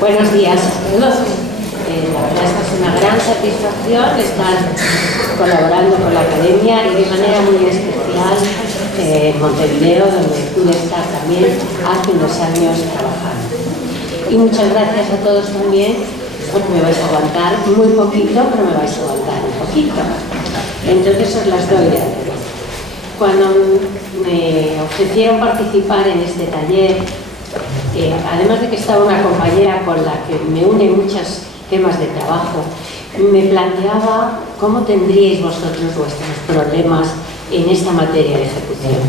Buenos días a todos. La verdad es que es una gran satisfacción estar colaborando con la Academia y de manera muy especial en Montevideo, donde pude estar también hace unos años trabajando. Y muchas gracias a todos también, porque me vais a aguantar muy poquito, pero me vais a aguantar un poquito. Entonces os las doy de antemano. Cuando me ofrecieron participar en este taller, además de que estaba una compañera con la que me une muchos temas de trabajo, me planteaba cómo tendríais vosotros vuestros problemas en esta materia de ejecución.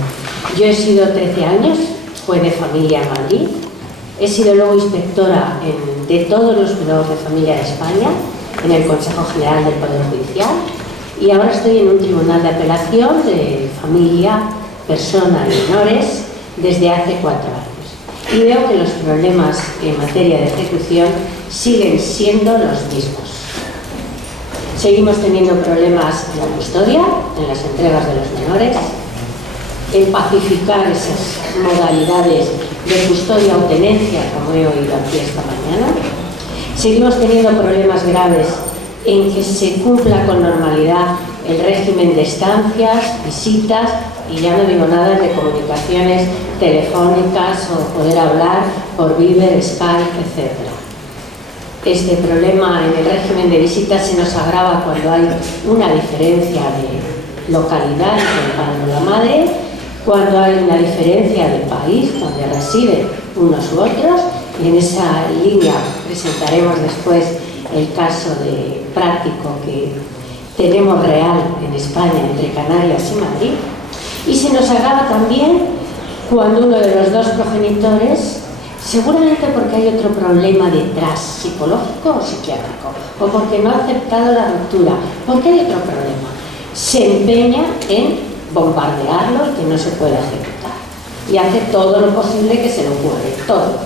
Yo he sido 13 años, juez de familia en Madrid, he sido luego inspectora de todos los juzgados de familia de España, en el Consejo General del Poder Judicial, y ahora estoy en un tribunal de apelación de familia, persona y menores desde hace 4 años. Y veo que los problemas en materia de ejecución siguen siendo los mismos. Seguimos teniendo problemas en la custodia, en las entregas de los menores, en pacificar esas modalidades de custodia o tenencia, como he oído aquí esta mañana. Seguimos teniendo problemas graves en que se cumpla con normalidad el régimen de estancias, visitas, y ya no digo nada de comunicaciones telefónicas o poder hablar por Viber, Skype, etc. Este problema en el régimen de visitas se nos agrava cuando hay una diferencia de localidad entre el padre y la madre, cuando hay una diferencia de país donde residen unos u otros, y en esa línea presentaremos después el caso de práctico que tenemos real en España entre Canarias y Madrid. Y se nos agrava también cuando uno de los dos progenitores, seguramente porque hay otro problema detrás, psicológico o psiquiátrico, o porque no ha aceptado la ruptura, porque hay otro problema, se empeña en bombardearlo y que no se pueda ejecutar. Y hace todo lo posible que se le ocurre, todo.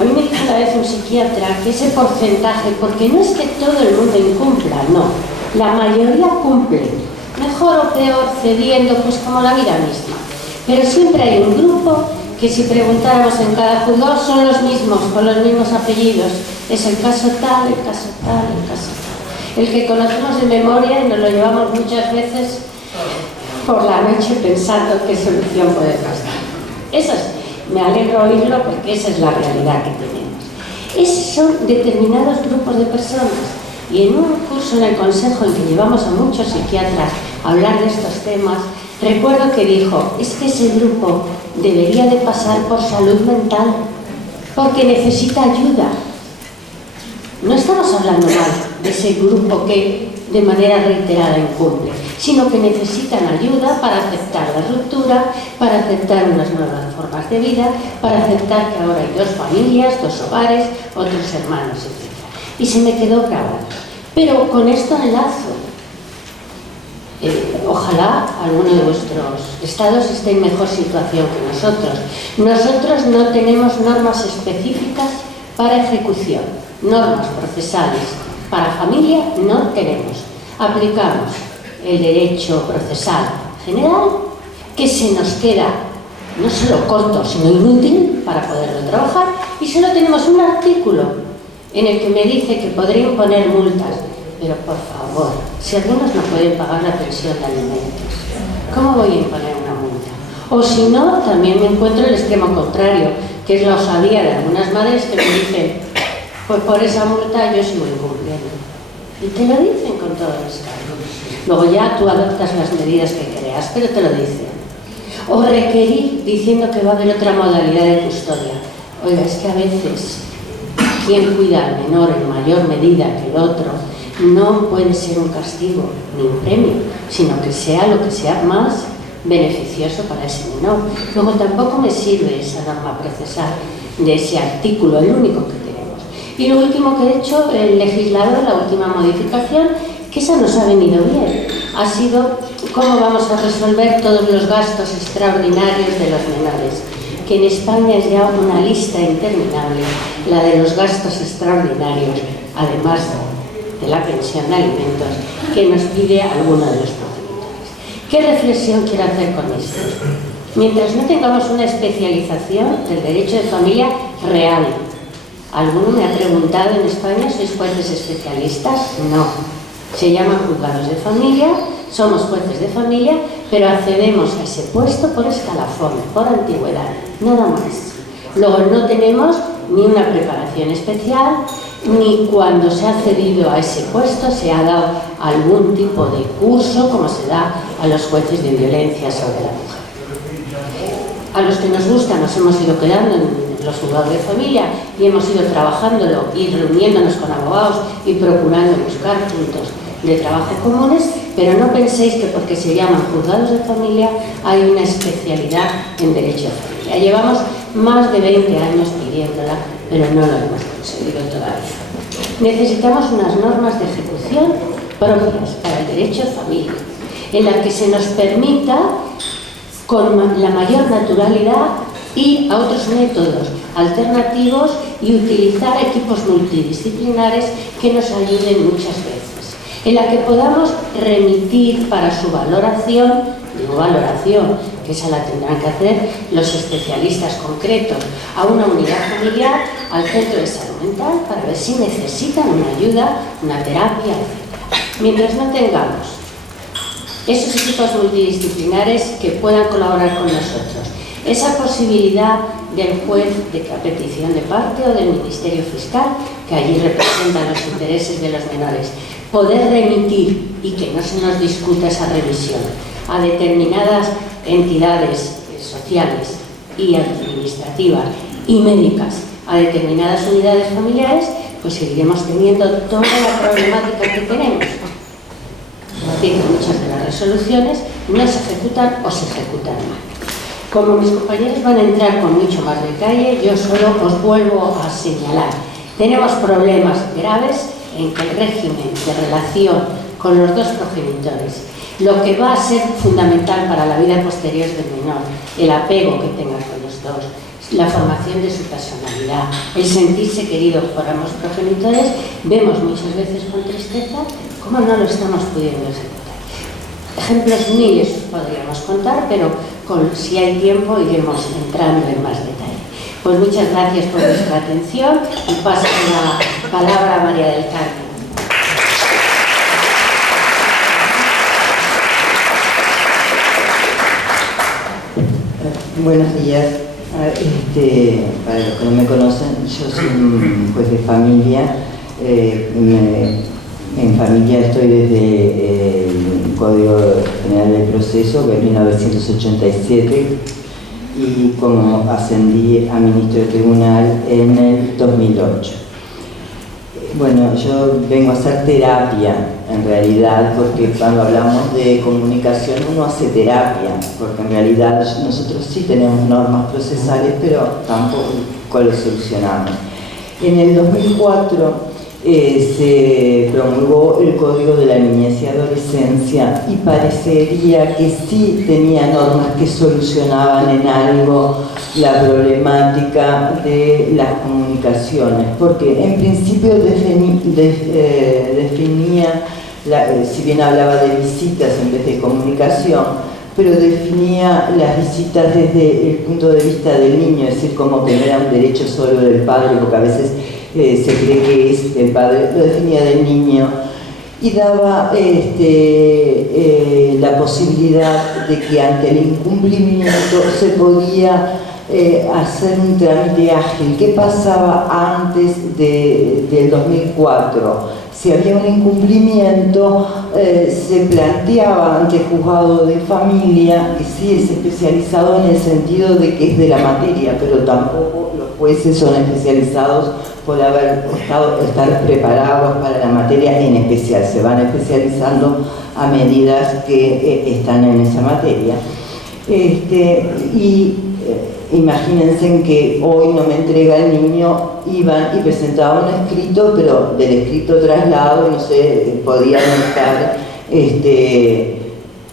A mí me dijo una vez un psiquiatra que ese porcentaje, porque no es que todo el mundo incumpla, no, la mayoría cumple, mejor o peor, cediendo, pues como la vida misma. Pero siempre hay un grupo que, si preguntáramos en cada juzgado, son los mismos, con los mismos apellidos. Es el caso tal, el caso tal, el caso tal. El que conocemos de memoria y nos lo llevamos muchas veces por la noche pensando qué solución puede pasar. Me alegro oírlo porque esa es la realidad que tenemos. Esos son determinados grupos de personas. Y en un curso en el Consejo en que llevamos a muchos psiquiatras a hablar de estos temas, recuerdo que dijo, es que ese grupo debería de pasar por salud mental, porque necesita ayuda. No estamos hablando mal de ese grupo que de manera reiterada incumple, sino que necesitan ayuda para aceptar la ruptura, para aceptar unas nuevas formas de vida, para aceptar que ahora hay 2 familias, 2 hogares, otros hermanos, etc. Y se me quedó grabado. Pero con esto enlazo. Ojalá alguno de vuestros estados esté en mejor situación que nosotros. Nosotros no tenemos normas específicas para ejecución, normas procesales. Para familia no tenemos. Aplicamos el derecho procesal general, que se nos queda no solo corto, sino inútil para poderlo trabajar, y solo tenemos un artículo en el que me dice que podría imponer multas. Pero por favor, si algunos no pueden pagar la pensión de alimentos, ¿cómo voy a imponer una multa? O si no, también me encuentro el extremo contrario, que es la osadía de algunas madres que me dicen, pues por esa multa yo sigo incumpliendo. Y te lo dicen con todo el descargo. Luego ya tú adoptas las medidas que creas, pero te lo dicen. O requerir diciendo que va a haber otra modalidad de custodia. Oiga, es que a veces quien cuida al menor en mayor medida que el otro no puede ser un castigo ni un premio, sino que sea lo que sea más beneficioso para ese menor. Luego tampoco me sirve esa norma procesal de ese artículo, el único que tenemos. Y lo último que he hecho el legislador, la última modificación, que esa nos ha venido bien, ha sido cómo vamos a resolver todos los gastos extraordinarios de los menores, que en España es ya una lista interminable, la de los gastos extraordinarios, además de la pensión de alimentos, que nos pide alguno de los progenitores. ¿Qué reflexión quiero hacer con esto? Mientras no tengamos una especialización del derecho de familia real, Alguno me ha preguntado, ¿en España sois jueces especialistas? No, se llaman juzgados de familia, somos jueces de familia, pero accedemos a ese puesto por escalafón, por antigüedad, nada más. Luego no tenemos ni una preparación especial, ni cuando se ha accedido a ese puesto se ha dado algún tipo de curso como se da a los jueces de violencia sobre la mujer. A los que nos gusta nos hemos ido quedando en los juzgados de familia y hemos ido trabajándolo y reuniéndonos con abogados y procurando buscar puntos de trabajo comunes, pero no penséis que porque se llaman juzgados de familia hay una especialidad en derecho de familia. Llevamos más de 20 años pidiéndola, pero no lo hemos conseguido todavía. Necesitamos unas normas de ejecución propias para el derecho de familia, en las que se nos permita con la mayor naturalidad ir a otros métodos alternativos y utilizar equipos multidisciplinares que nos ayuden muchas veces, en la que podamos remitir para su valoración, digo valoración, que esa la tendrán que hacer los especialistas concretos, a una unidad familiar, al centro de salud mental, para ver si necesitan una ayuda, una terapia, etc. Mientras no tengamos esos equipos multidisciplinares que puedan colaborar con nosotros, esa posibilidad del juez de a petición de parte o del Ministerio Fiscal, que allí representan los intereses de los menores, poder remitir y que no se nos discuta esa revisión a determinadas entidades sociales y administrativas y médicas, a determinadas unidades familiares, pues seguiremos teniendo toda la problemática que tenemos. Es decir, que muchas de las resoluciones no se ejecutan o se ejecutan mal. Como mis compañeros van a entrar con mucho más detalle, yo solo os vuelvo a señalar. Tenemos problemas graves en que el régimen de relación con los dos progenitores, lo que va a ser fundamental para la vida posterior del menor, el apego que tenga con los dos, la formación de su personalidad, el sentirse querido por ambos progenitores, vemos muchas veces con tristeza cómo no lo estamos pudiendo ejecutar. Ejemplos miles podríamos contar, pero si hay tiempo iremos entrando en más detalle. Pues muchas gracias por vuestra atención y paso la palabra a María del Carmen. Buenos días. Para los que no me conocen, yo soy un juez de familia. En familia estoy desde el Código General del Proceso, que es 1987, y como ascendí a ministro de tribunal en el 2008. Bueno, yo vengo a hacer terapia, en realidad, porque cuando hablamos de comunicación uno hace terapia, porque en realidad nosotros sí tenemos normas procesales, pero tampoco lo solucionamos. En el 2004 se promulgó el Código de la Niñez y Adolescencia y parecería que sí tenía normas que solucionaban en algo la problemática de las comunicaciones, porque en principio definía, si bien hablaba de visitas en vez de comunicación, pero definía las visitas desde el punto de vista del niño, es decir, como que no era un derecho solo del padre, porque a veces se cree que es el padre, lo definía del niño, y daba la posibilidad de que ante el incumplimiento se podía hacer un trámite ágil. ¿Qué pasaba antes del 2004? Si había un incumplimiento, se planteaba ante el juzgado de familia, que sí es especializado en el sentido de que es de la materia, pero tampoco los jueces son especializados por estar preparados para la materia en especial. Se van especializando a medida que están en esa materia. Imagínense que hoy no me entrega el niño, iban y presentaban un escrito, pero del escrito traslado, no sé, podían estar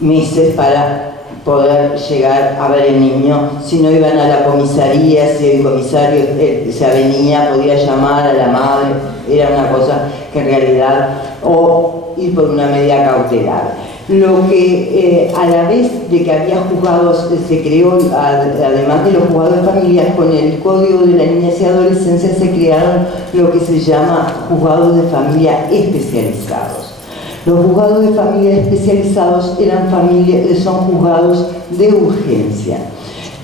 meses para poder llegar a ver el niño. Si no iban a la comisaría, si el comisario se avenía, podía llamar a la madre, era una cosa que en realidad, o ir por una medida cautelar. Lo que a la vez de que había juzgados, se creó, además de los juzgados de familias, con el Código de la Niñez y Adolescencia se crearon lo que se llama juzgados de familia especializados. Los juzgados de familia especializados son juzgados de urgencia,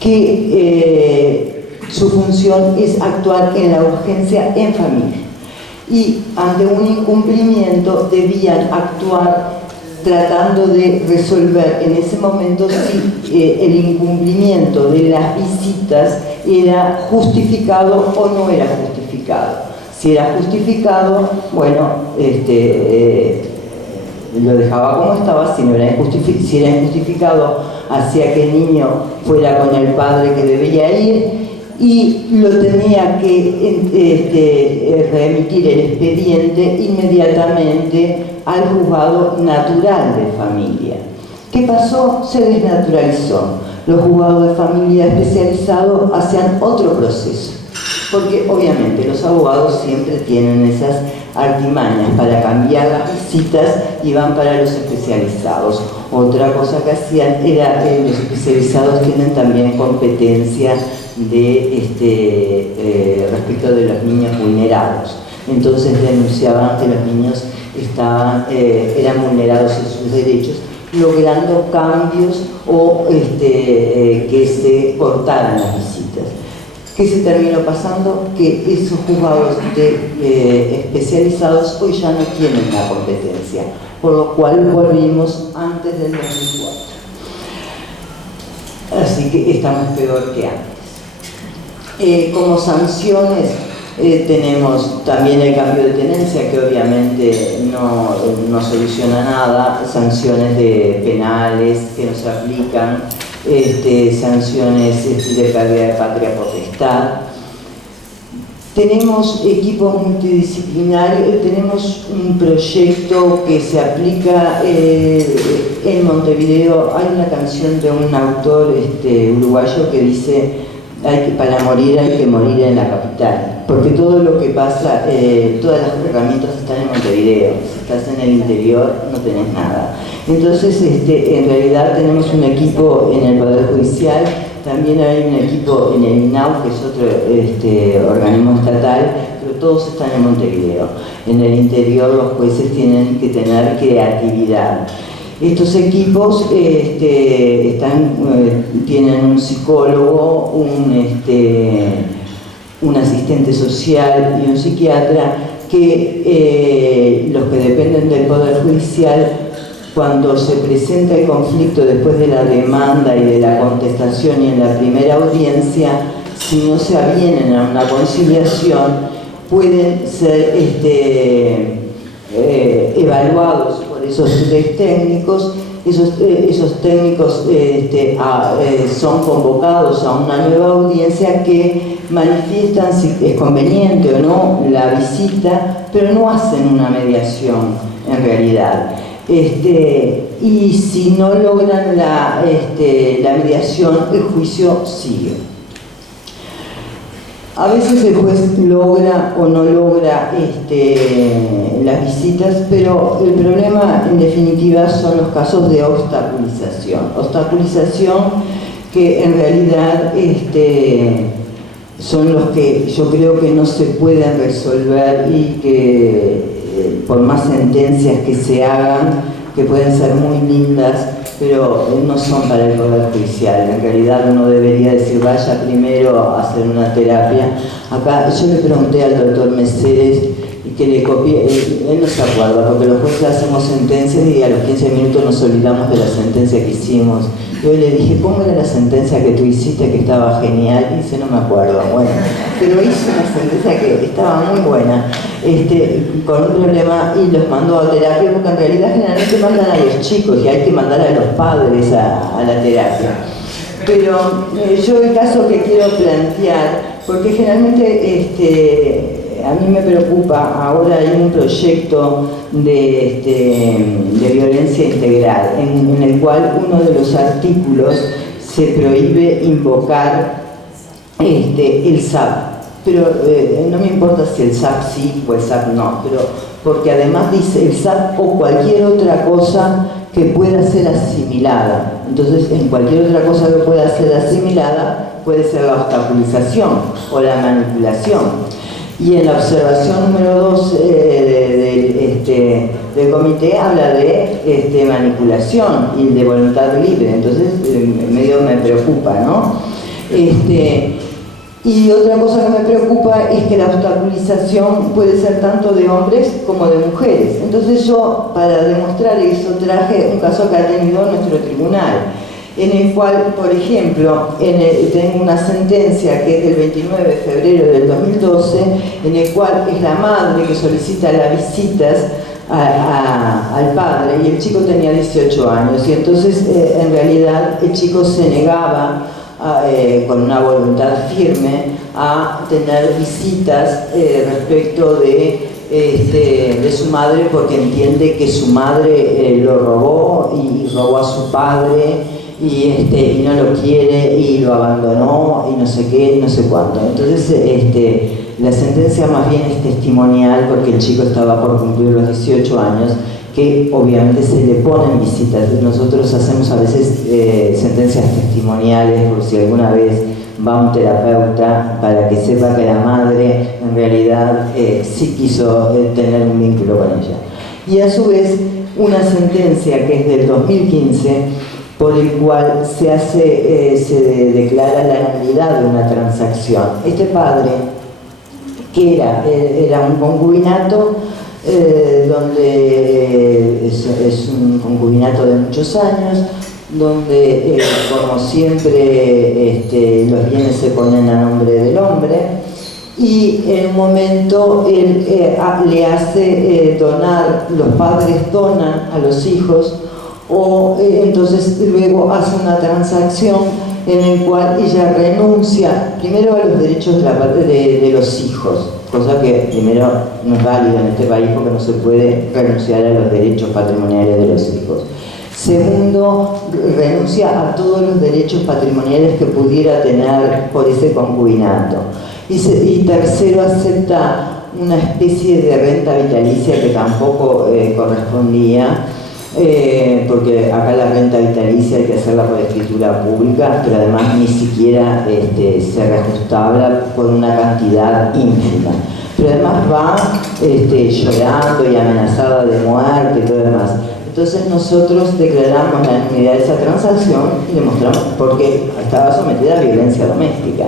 que su función es actuar en la urgencia en familia. Y ante un incumplimiento debían actuar tratando de resolver en ese momento si el incumplimiento de las visitas era justificado o no era justificado. Si era justificado, bueno, lo dejaba como estaba. Si era injustificado, hacía que el niño fuera con el padre que debía ir y lo tenía que remitir el expediente inmediatamente al juzgado natural de familia. ¿Qué pasó? Se desnaturalizó. Los juzgados de familia especializados hacían otro proceso, porque obviamente los abogados siempre tienen esas artimañas para cambiar las visitas y van para los especializados. Otra cosa que hacían era que los especializados tienen también competencia respecto de los niños vulnerados. Entonces denunciaban que los niños eran vulnerados en sus derechos, logrando cambios o que se cortaran las visitas. ¿Qué se terminó pasando? Que esos juzgados especializados hoy ya no tienen la competencia, por lo cual volvimos antes del 2004. Así que estamos peor que antes. Como sanciones, tenemos también el cambio de tenencia, que obviamente no soluciona nada, sanciones penales que no se aplican, sanciones de pérdida de patria potestad. Tenemos equipos multidisciplinarios, tenemos un proyecto que se aplica en Montevideo. Hay una canción de un autor uruguayo que dice: para morir hay que morir en la capital, porque todo lo que pasa, todas las herramientas están en Montevideo. Si estás en el interior no tenés nada. Entonces, en realidad tenemos un equipo en el Poder Judicial, también hay un equipo en el INAU, que es otro organismo estatal, pero todos están en Montevideo. En el interior los jueces tienen que tener creatividad. Estos equipos tienen un psicólogo, un asistente social y un psiquiatra, que los que dependen del Poder Judicial, cuando se presenta el conflicto después de la demanda y de la contestación y en la primera audiencia, si no se avienen a una conciliación, pueden ser evaluados por esos tres técnicos. Esos técnicos son convocados a una nueva audiencia, que manifiestan si es conveniente o no la visita, pero no hacen una mediación en realidad. Y si no logran la mediación, el juicio sigue. A veces el juez logra o no logra las visitas, pero el problema en definitiva son los casos de obstaculización. Obstaculización que en realidad son los que yo creo que no se pueden resolver y que por más sentencias que se hagan, que pueden ser muy lindas, pero no son para el Poder Judicial. En realidad uno debería decir: vaya primero a hacer una terapia. Acá yo le pregunté al doctor Mercedes que le copié, él no se acuerda, porque los jueces hacemos sentencias y a los 15 minutos nos olvidamos de la sentencia que hicimos. Yo le dije: ¿cómo era la sentencia que tú hiciste, que estaba genial? Y dice: no me acuerdo. Bueno, pero hice una sentencia que estaba muy buena, con un problema, y los mandó a terapia, porque en realidad generalmente mandan a los chicos y hay que mandar a los padres a la terapia. Pero yo el caso que quiero plantear, porque generalmente a mí me preocupa, ahora hay un proyecto de violencia integral, en el cual uno de los artículos se prohíbe invocar el SAP. Pero no me importa si el SAP sí o el SAP no, pero porque además dice el SAP o cualquier otra cosa que pueda ser asimilada. Entonces, en cualquier otra cosa que pueda ser asimilada puede ser la obstaculización o la manipulación. Y en la observación número 2 del comité habla de manipulación y de voluntad libre. Entonces, medio me preocupa, ¿no? Y otra cosa que me preocupa es que la obstaculización puede ser tanto de hombres como de mujeres. Entonces yo, para demostrar eso, traje un caso que ha tenido nuestro tribunal, en el cual, por ejemplo, tengo una sentencia que es del 29 de febrero del 2012, en el cual es la madre que solicita las visitas al padre, y el chico tenía 18 años, y entonces en realidad el chico se negaba con una voluntad firme a tener visitas respecto de su madre, porque entiende que su madre lo robó y robó a su padre y no lo quiere y lo abandonó y no sé qué, no sé cuánto. Entonces la sentencia más bien es testimonial, porque el chico estaba por cumplir los 18 años, que obviamente se le ponen visitas. Nosotros hacemos a veces sentencias testimoniales por si alguna vez va un terapeuta, para que sepa que la madre en realidad sí quiso tener un vínculo con ella. Y a su vez una sentencia que es del 2015, por el cual se declara la nulidad de una transacción. Este padre, que era un concubinato, donde es un concubinato de muchos años, donde como siempre los bienes se ponen a nombre del hombre, y en un momento él le hace donar, los padres donan a los hijos, o entonces luego hace una transacción en el cual ella renuncia primero a los derechos de los hijos, cosa que primero no es válido en este país porque no se puede renunciar a los derechos patrimoniales de los hijos. Segundo, renuncia a todos los derechos patrimoniales que pudiera tener por ese concubinato. Y tercero, acepta una especie de renta vitalicia que tampoco correspondía, porque acá la renta vitalicia hay que hacerla por escritura pública, pero además ni siquiera se reajustaba por una cantidad ínfima. Pero además va llorando y amenazada de muerte y todo lo demás. Entonces nosotros declaramos la nulidad de esa transacción y demostramos porque estaba sometida a violencia doméstica.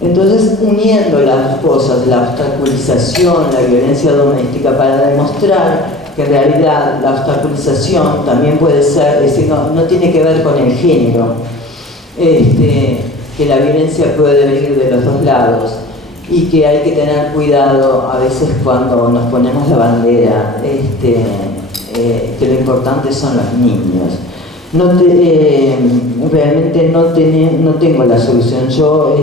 Entonces, uniendo las cosas, la obstaculización, la violencia doméstica, para demostrar que en realidad la obstaculización también puede ser, es decir, no tiene que ver con el género, que la violencia puede venir de los dos lados, y que hay que tener cuidado a veces cuando nos ponemos la bandera, que lo importante son los niños. Realmente no tengo la solución. Yo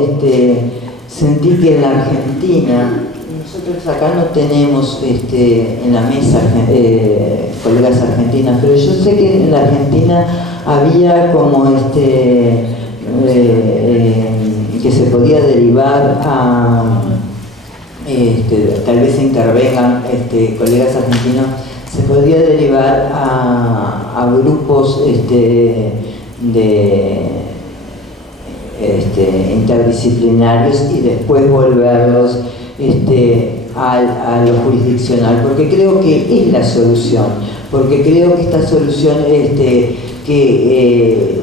sentí que en la Argentina, nosotros acá no tenemos en la mesa colegas argentinas, pero yo sé que en la Argentina había como que se podía derivar a tal vez se intervengan colegas argentinos, se podía derivar a grupos interdisciplinarios y después volverlos a lo jurisdiccional, porque creo que es la solución, porque creo que esta solución que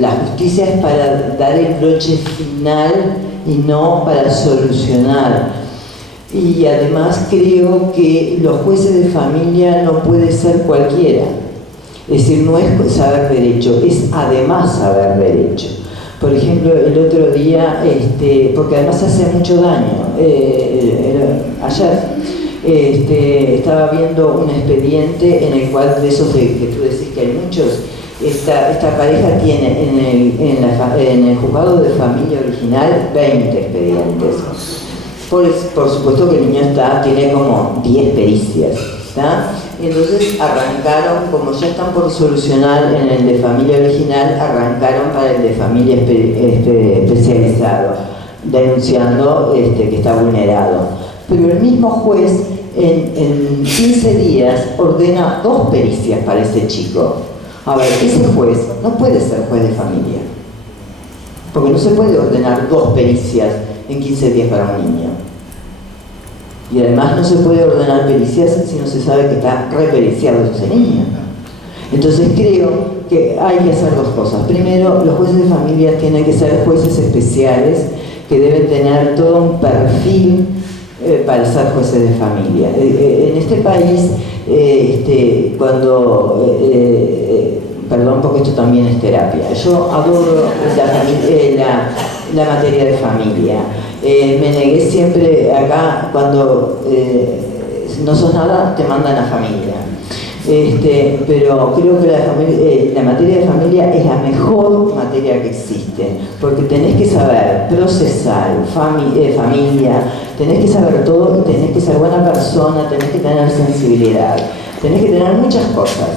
la justicia es para dar el broche final y no para solucionar. Y además creo que los jueces de familia no puede ser cualquiera. Es decir, no es saber derecho, es además saber derecho. Por ejemplo, el otro día, porque además hace mucho daño, ayer estaba viendo un expediente en el cual, de esos que tú decís que hay muchos, esta pareja tiene en el juzgado de familia original 20 expedientes. por supuesto que el niño tiene como 10 pericias, ¿está? Y entonces arrancaron, como ya están por solucionar en el de familia original, arrancaron para el de familia especializado, denunciando que está vulnerado. Pero el mismo juez en 15 días ordena 2 pericias para ese chico. A ver, ese juez no puede ser juez de familia, porque no se puede ordenar 2 pericias en 15 días para un niño. Y además no se puede ordenar pericias si no se sabe que está repericiado ese niño. Entonces creo que hay que hacer 2 cosas. Primero, los jueces de familia tienen que ser jueces especiales que deben tener todo un perfil para ser jueces de familia. En este país, perdón porque esto también es terapia, yo adoro la materia de familia. Me negué siempre acá, cuando no sos nada, te mandan a familia. Pero creo que la materia de familia es la mejor materia que existe, porque tenés que saber procesar familia, tenés que saber todo, tenés que ser buena persona, tenés que tener sensibilidad, tenés que tener muchas cosas.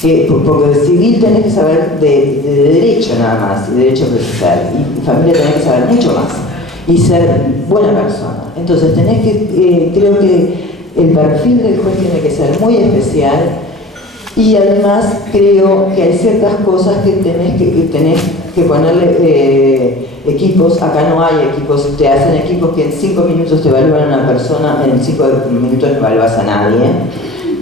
Porque de civil tenés que saber de derecho nada más, y derecho procesal, y familia tenés que saber mucho más, y ser buena persona. Entonces creo que el perfil del juez tiene que ser muy especial, y además creo que hay ciertas cosas que tenés que ponerle equipos. Acá no hay equipos, te hacen equipos que en 5 minutos te evalúan a una persona, en 5 minutos no evalúas a nadie,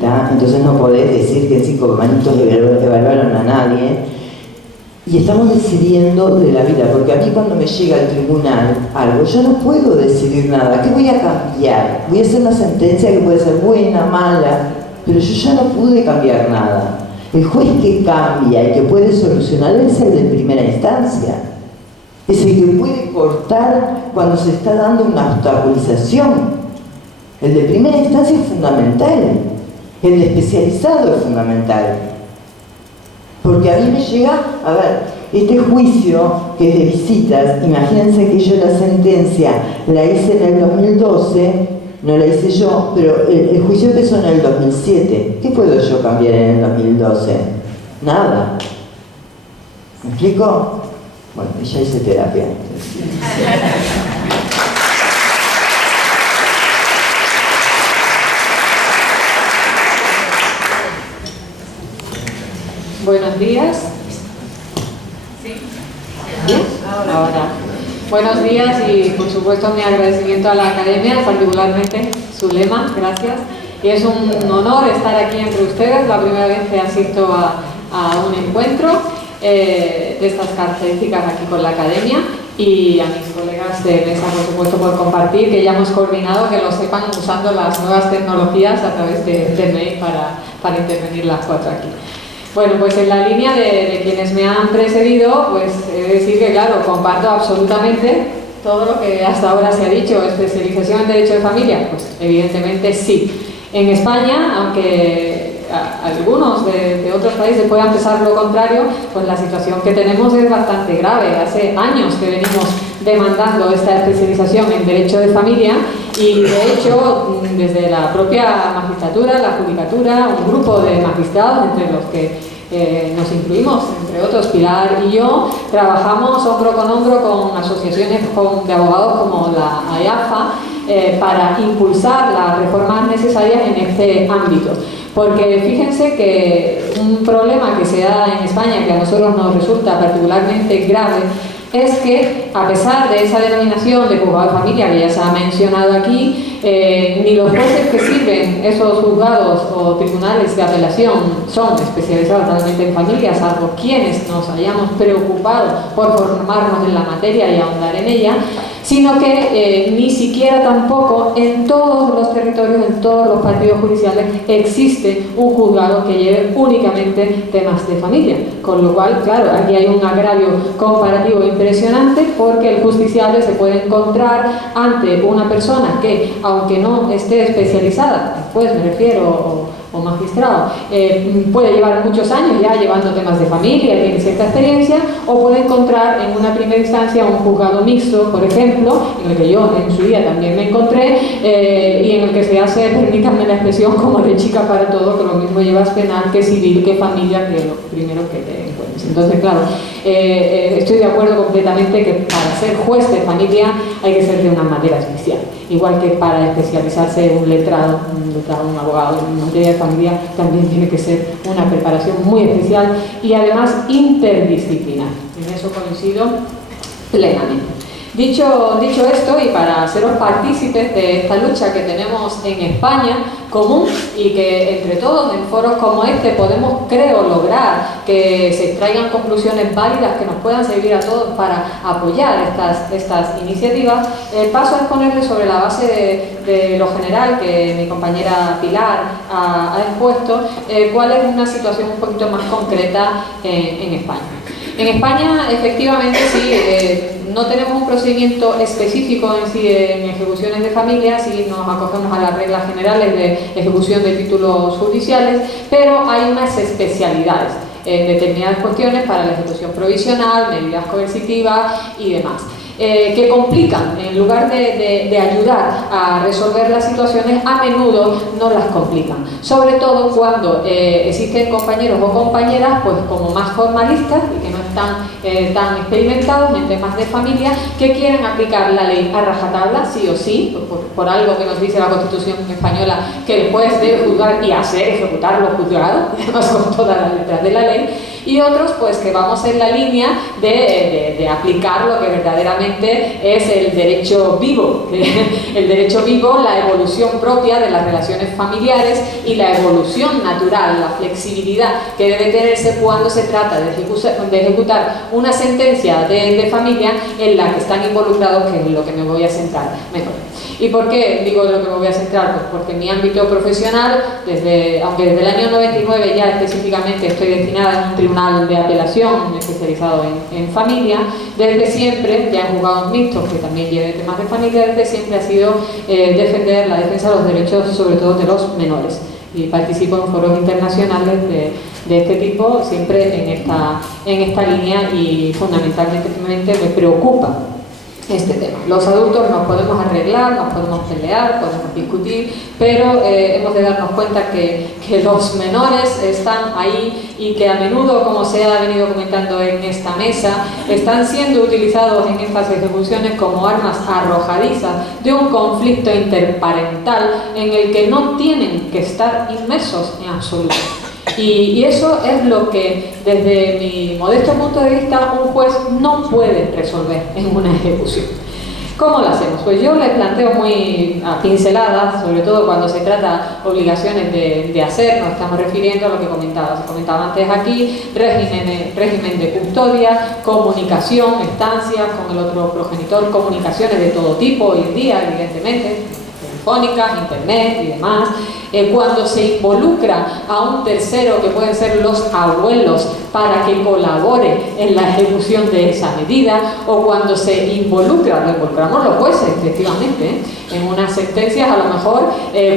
¿tá? Entonces no podés decir que en 5 minutos evaluaron a nadie. Y estamos decidiendo de la vida, porque a mí cuando me llega al tribunal algo, yo no puedo decidir nada. ¿Qué voy a cambiar? Voy a hacer una sentencia que puede ser buena, mala, pero yo ya no pude cambiar nada. El juez que cambia y que puede solucionar es el de primera instancia. Es el que puede cortar cuando se está dando una obstaculización. El de primera instancia es fundamental. El de especializado es fundamental. Porque a mí me llega, a ver, este juicio que es de visitas, imagínense que yo la sentencia la hice en el 2012, no la hice yo, pero el juicio empezó en el 2007. ¿Qué puedo yo cambiar en el 2012? Nada. ¿Me explico? Bueno, ya hice terapia. Buenos días. ¿Sí? ¿Bien? Ahora. Buenos días y por supuesto mi agradecimiento a la Academia, particularmente Zulema, gracias. Y es un honor estar aquí entre ustedes, la primera vez que asisto a un encuentro de estas características aquí con la Academia, y a mis colegas de mesa, por supuesto, por compartir, que ya hemos coordinado que lo sepan usando las nuevas tecnologías a través de mail para intervenir las 4 aquí. Bueno, pues en la línea de quienes me han precedido, pues he de decir que, claro, comparto absolutamente todo lo que hasta ahora se ha dicho. ¿Especialización en Derecho de Familia? Pues evidentemente sí. En España, aunque algunos de otros países puedan pensar lo contrario, pues la situación que tenemos es bastante grave. Hace años que venimos demandando esta especialización en Derecho de Familia, y de hecho desde la propia magistratura, la judicatura, un grupo de magistrados entre los que nos incluimos, entre otros Pilar y yo, trabajamos hombro con hombro con asociaciones de abogados como la AIAFA para impulsar las reformas necesarias en este ámbito. Porque fíjense que un problema que se da en España, que a nosotros nos resulta particularmente grave, es que, a pesar de esa denominación de juzgado de familia que ya se ha mencionado aquí, ni los jueces que sirven esos juzgados o tribunales de apelación son especializados realmente en familia, salvo quienes nos hayamos preocupado por formarnos en la materia y ahondar en ella, sino que ni siquiera tampoco en todos los territorios, en todos los partidos judiciales, existe un juzgado que lleve únicamente temas de familia. Con lo cual, claro, aquí hay un agravio comparativo impresionante, porque el justiciable se puede encontrar ante una persona que, aunque no esté especializada, pues me refiero o magistrado, puede llevar muchos años ya llevando temas de familia, tiene cierta experiencia, o puede encontrar en una primera instancia un juzgado mixto, por ejemplo, en el que yo en su día también me encontré, y en el que se hace, permítanme la expresión, como de chica para todo, que lo mismo llevas penal que civil, que familia, que lo primero que te encuentres. Entonces, claro, estoy de acuerdo completamente que para ser juez de familia hay que ser de una manera especial, igual que para especializarse un letrado, un abogado en materia de familia, también tiene que ser una preparación muy especial y además interdisciplinar. En eso coincido plenamente. Dicho esto, y para haceros partícipes de esta lucha que tenemos en España común, y que entre todos en foros como este podemos, creo, lograr que se traigan conclusiones válidas que nos puedan servir a todos para apoyar estas iniciativas, paso a exponerles sobre la base de lo general que mi compañera Pilar ha expuesto, cuál es una situación un poquito más concreta en España. En España, efectivamente, sí, no tenemos un procedimiento específico en sí en ejecuciones de familia, sí nos acogemos a las reglas generales de ejecución de títulos judiciales, pero hay unas especialidades en determinadas cuestiones para la ejecución provisional, medidas coercitivas y demás. Que complican, en lugar de ayudar a resolver las situaciones, a menudo no las complican. Sobre todo cuando existen compañeros o compañeras pues como más formalistas y que no están tan experimentados en temas de familia, que quieren aplicar la ley a rajatabla, sí o sí, por algo que nos dice la Constitución española, que el juez debe juzgar y hacer ejecutar lo juzgado, además con todas las letras de la ley. Y otros pues que vamos en la línea de aplicar lo que verdaderamente es el derecho vivo, el derecho vivo, la evolución propia de las relaciones familiares y la evolución natural, la flexibilidad que debe tenerse cuando se trata de ejecutar una sentencia de familia en la que están involucrados, que es lo que me voy a centrar mejor. ¿Y por qué digo lo que me voy a centrar? Pues porque en mi ámbito profesional, aunque desde el año 99 ya específicamente estoy destinada en un tribunal de apelación especializado en familia, desde siempre, ya en juzgados mixtos que también lleve temas de familia, desde siempre ha sido defender la defensa de los derechos, sobre todo de los menores. Y participo en foros internacionales de este tipo, siempre en esta línea, y fundamentalmente me preocupa este tema. Los adultos nos podemos arreglar, nos podemos pelear, podemos discutir, pero hemos de darnos cuenta que los menores están ahí y que a menudo, como se ha venido comentando en esta mesa, están siendo utilizados en estas ejecuciones como armas arrojadizas de un conflicto interparental en el que no tienen que estar inmersos en absoluto. Y eso es lo que, desde mi modesto punto de vista, un juez no puede resolver en una ejecución. ¿Cómo lo hacemos? Pues yo les planteo muy a pinceladas, sobre todo cuando se trata de obligaciones de hacer, nos estamos refiriendo a lo que se comentaba antes aquí, régimen de custodia, comunicación, estancias con el otro progenitor, comunicaciones de todo tipo hoy en día, evidentemente, telefónicas, internet y demás. Cuando se involucra a un tercero, que pueden ser los abuelos, para que colabore en la ejecución de esa medida, o cuando lo involucramos los jueces, efectivamente, en unas sentencias, a lo mejor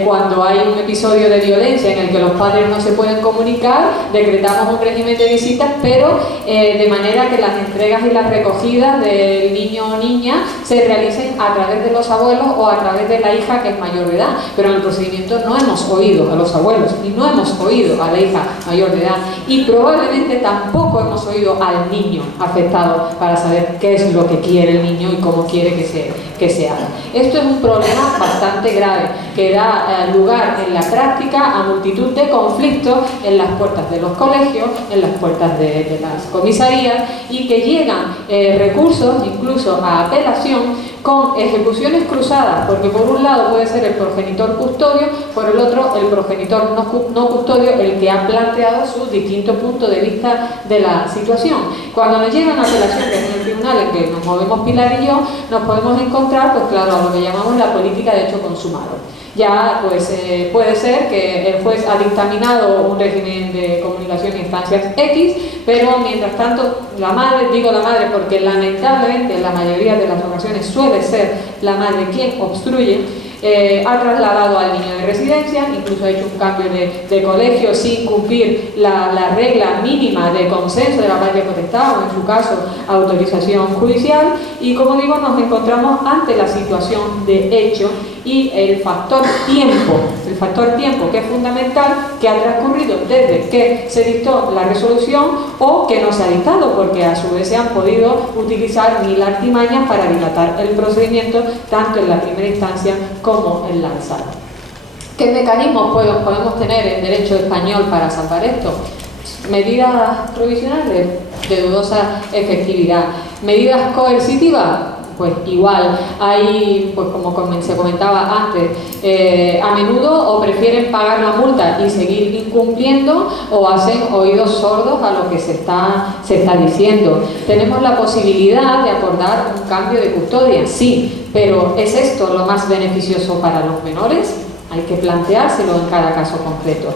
cuando hay un episodio de violencia en el que los padres no se pueden comunicar, decretamos un régimen de visitas, pero de manera que las entregas y las recogidas del niño o niña se realicen a través de los abuelos o a través de la hija que es mayor de edad. Pero en el procedimiento no hemos oído a los abuelos y no hemos oído a la hija mayor de edad, y probablemente tampoco hemos oído al niño afectado para saber qué es lo que quiere el niño y cómo quiere que se haga. Esto es un problema bastante grave que da lugar en la práctica a multitud de conflictos en las puertas de los colegios, en las puertas de las comisarías, y que llegan recursos incluso a apelación con ejecuciones cruzadas, porque por un lado puede ser el progenitor custodio, por el otro el progenitor no custodio, el que ha planteado su distinto punto de vista de la situación. Cuando nos llegan apelaciones en el tribunal en que nos movemos Pilar y yo, nos podemos encontrar, pues claro, a lo que llamamos la política de hecho consumado. Ya pues puede ser que el juez ha dictaminado un régimen de comunicación en instancias X, pero mientras tanto la madre, digo la madre porque lamentablemente en la mayoría de las ocasiones suele ser la madre quien obstruye, ha trasladado al niño de residencia, incluso ha hecho un cambio de colegio sin cumplir la regla mínima de consenso de la parte potestad, o en su caso autorización judicial, y como digo, nos encontramos ante la situación de hecho y el factor tiempo que es fundamental, que ha transcurrido desde que se dictó la resolución o que no se ha dictado, porque a su vez se han podido utilizar mil artimañas para dilatar el procedimiento tanto en la primera instancia como en la alzada. ¿Qué mecanismos podemos tener en derecho español para salvar esto? Medidas provisionales de dudosa efectividad. Medidas coercitivas, pues igual, hay, pues como se comentaba antes, a menudo o prefieren pagar la multa y seguir incumpliendo, o hacen oídos sordos a lo que se está diciendo. Tenemos la posibilidad de acordar un cambio de custodia, sí, pero ¿es esto lo más beneficioso para los menores? Hay que planteárselo en cada caso concreto.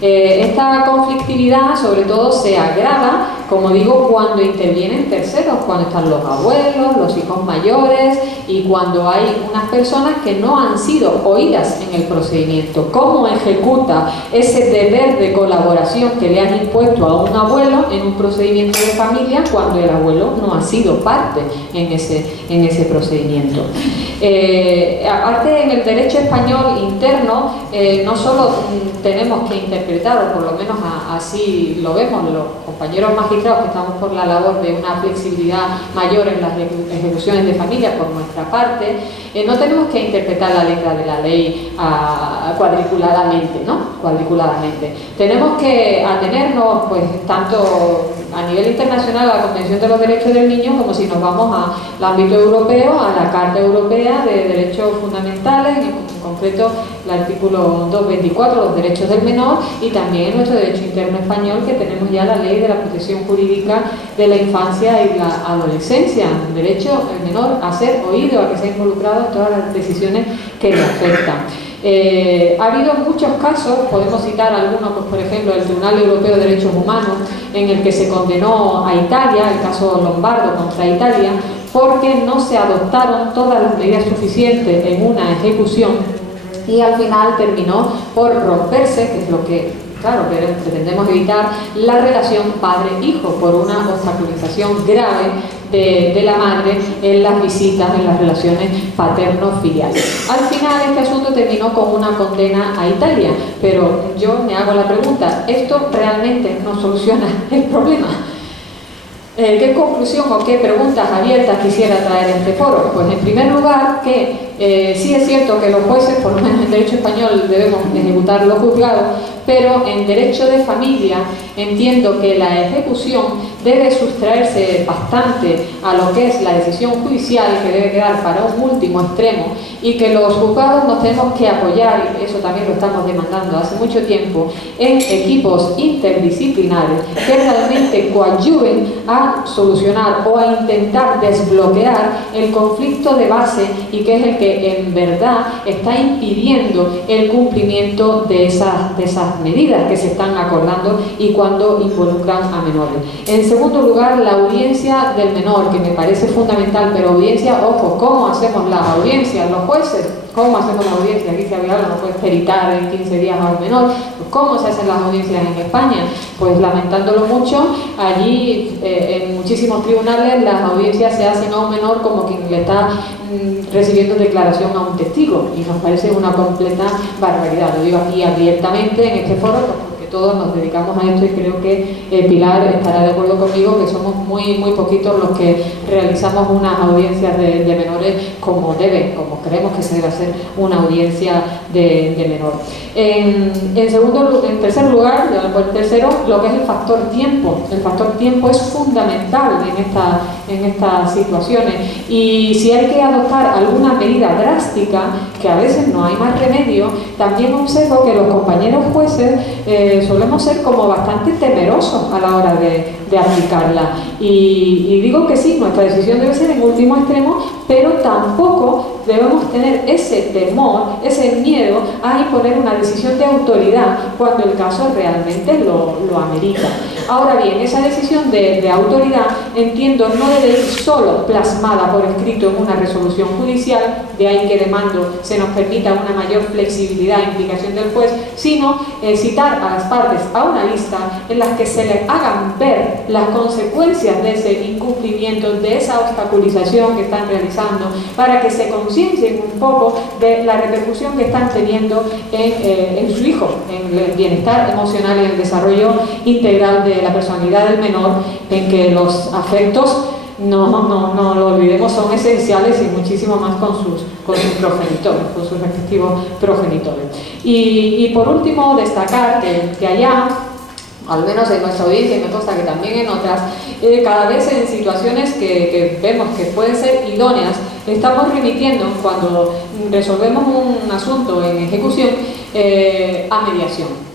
Esta conflictividad sobre todo se agrava, como digo, cuando intervienen terceros, cuando están los abuelos, los hijos mayores y cuando hay unas personas que no han sido oídas en el procedimiento. ¿Cómo ejecuta ese deber de colaboración que le han impuesto a un abuelo en un procedimiento de familia cuando el abuelo no ha sido parte en ese procedimiento? Aparte, en el derecho español interno no solo tenemos que interpretar, o por lo menos así lo vemos los compañeros magistrados que estamos por la labor de una flexibilidad mayor en las ejecuciones de familia por nuestra parte, no tenemos que interpretar la letra de la ley cuadriculadamente, ¿no? Cuadriculadamente. Tenemos que atenernos, pues, tanto a nivel internacional a la Convención de los Derechos del Niño, como si nos vamos al ámbito europeo, a la Carta Europea de Derechos Fundamentales, en concreto el artículo 224, los derechos del menor, y también nuestro derecho interno español, que tenemos ya la ley de la protección jurídica de la infancia y la adolescencia, el derecho del menor a ser oído, a que sea involucrado en todas las decisiones que le afectan. Ha habido muchos casos, podemos citar algunos, pues, por ejemplo, el Tribunal Europeo de Derechos Humanos, en el que se condenó a Italia, el caso Lombardo contra Italia, porque no se adoptaron todas las medidas suficientes en una ejecución y al final terminó por romperse, que es lo que, claro, pretendemos evitar, la relación padre-hijo por una obstaculización grave de la madre en las visitas, en las relaciones paterno-filiales. Al final este asunto terminó con una condena a Italia, pero yo me hago la pregunta, ¿esto realmente no soluciona el problema? ¿Qué conclusión o qué preguntas abiertas quisiera traer a este foro? Pues en primer lugar que sí es cierto que los jueces, por lo menos en derecho español, debemos ejecutar los juzgados, pero en derecho de familia entiendo que la ejecución debe sustraerse bastante a lo que es la decisión judicial, que debe quedar para un último extremo, y que los juzgados nos tenemos que apoyar, y eso también lo estamos demandando hace mucho tiempo, en equipos interdisciplinares que realmente coadyuven a solucionar o a intentar desbloquear el conflicto de base, y que es el que en verdad está impidiendo el cumplimiento de esas medidas que se están acordando y cuando involucran a menores. En segundo lugar, la audiencia del menor, que me parece fundamental, pero audiencia, ojo, ¿cómo hacemos las audiencias? Los jueces, ¿cómo hacemos la audiencia? Aquí se había hablado, no puedes peritar en 15 días a un menor. Pues, ¿cómo se hacen las audiencias en España? Pues lamentándolo mucho, allí en muchísimos tribunales las audiencias se hacen a un menor como quien le está recibiendo declaración a un testigo, y nos parece una completa barbaridad. Lo digo aquí abiertamente en este foro, porque todos nos dedicamos a esto, y creo que Pilar estará de acuerdo conmigo que somos muy poquitos los que realizamos unas audiencias de menores como creemos que se debe hacer una audiencia de menor. En tercer lugar, lo que es el factor tiempo. El factor tiempo es fundamental en estas situaciones, y si hay que adoptar alguna medida drástica, que a veces no hay más remedio, también observo que los compañeros jueces solemos ser como bastante temerosos a la hora de aplicarla, y digo que sí, nuestra decisión debe ser en último extremo, pero tampoco debemos tener ese temor, ese miedo a imponer una decisión de autoridad cuando el caso realmente lo amerita. Ahora bien, esa decisión de autoridad, entiendo, no debe ir solo plasmada por escrito en una resolución judicial, de ahí que demando se nos permita una mayor flexibilidad e implicación del juez, sino citar a las partes a una lista en las que se les hagan ver las consecuencias de ese incumplimiento, de esa obstaculización que están realizando, para que se conciencien un poco de la repercusión que están teniendo en su hijo, en el bienestar emocional y el desarrollo integral de la personalidad del menor, en que los afectos, no lo olvidemos, son esenciales y muchísimo más con sus progenitores, con sus respectivos progenitores. Y por último, destacar que allá, al menos en nuestra audiencia, y me consta que también en otras, cada vez en situaciones que vemos que pueden ser idóneas, estamos remitiendo, cuando resolvemos un asunto en ejecución, a mediación.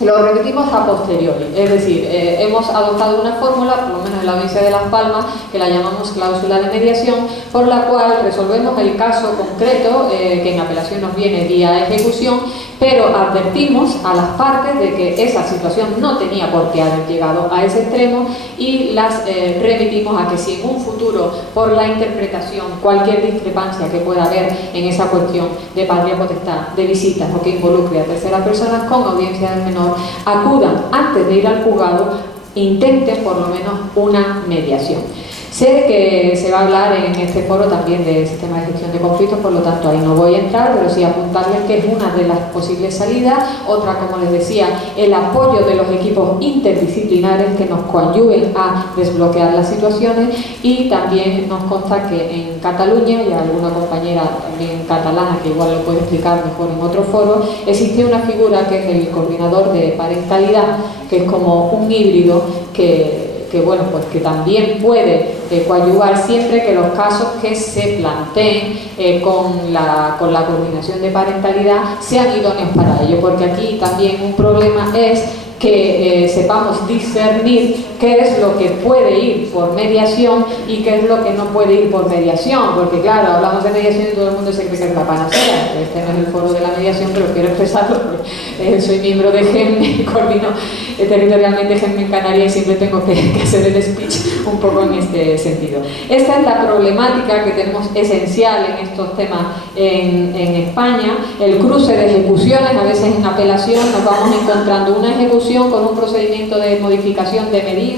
Lo remitimos a posteriori, es decir, hemos adoptado una fórmula, por lo menos en la Audiencia de Las Palmas, que la llamamos cláusula de mediación, por la cual resolvemos el caso concreto que en apelación nos viene vía ejecución, pero advertimos a las partes de que esa situación no tenía por qué haber llegado a ese extremo y las remitimos a que si en un futuro, por la interpretación, cualquier discrepancia que pueda haber en esa cuestión de patria potestad, de visitas o que involucre a terceras personas con audiencia del menor, acudan antes de ir al juzgado, intenten por lo menos una mediación. Sé que se va a hablar en este foro también del sistema de gestión de conflictos, por lo tanto ahí no voy a entrar, pero sí apuntarles que es una de las posibles salidas. Otra, como les decía, el apoyo de los equipos interdisciplinares que nos coadyuven a desbloquear las situaciones, y también nos consta que en Cataluña, y alguna compañera también catalana que igual lo puede explicar mejor en otro foro, existe una figura que es el coordinador de parentalidad, que es como un híbrido que bueno, pues que también puede coadyuvar siempre que los casos que se planteen con la coordinación de parentalidad sean idóneos para ello, porque aquí también un problema es que sepamos discernir qué es lo que puede ir por mediación y qué es lo que no puede ir por mediación, porque claro, hablamos de mediación y todo el mundo se cree que es la panacea. Este no es el foro de la mediación, pero quiero expresarlo porque soy miembro de GEMME, coordino territorialmente GEMME en Canarias y siempre tengo que hacer el speech un poco en este sentido. Esta es la problemática que tenemos esencial en estos temas en España, el cruce de ejecuciones. A veces en apelación nos vamos encontrando una ejecución con un procedimiento de modificación de medidas,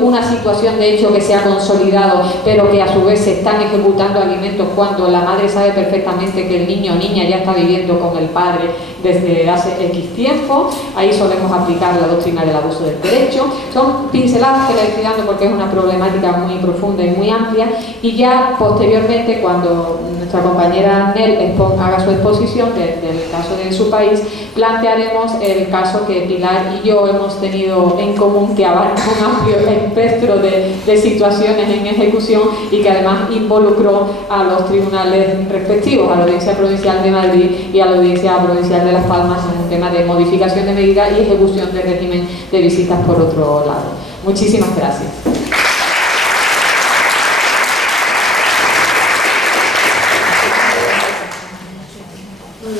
una situación de hecho que se ha consolidado, pero que a su vez se están ejecutando alimentos cuando la madre sabe perfectamente que el niño o niña ya está viviendo con el padre desde hace X tiempo. Ahí solemos aplicar la doctrina del abuso del derecho. Son pinceladas que le estoy dando porque es una problemática muy profunda y muy amplia, y ya posteriormente, cuando nuestra compañera Nel haga su exposición del caso de su país, plantearemos el caso que Pilar y yo hemos tenido en común, que abarca un amplio espectro de situaciones en ejecución y que además involucró a los tribunales respectivos, a la Audiencia Provincial de Madrid y a la Audiencia Provincial de Las Palmas, en un tema de modificación de medidas y ejecución del régimen de visitas por otro lado. Muchísimas gracias.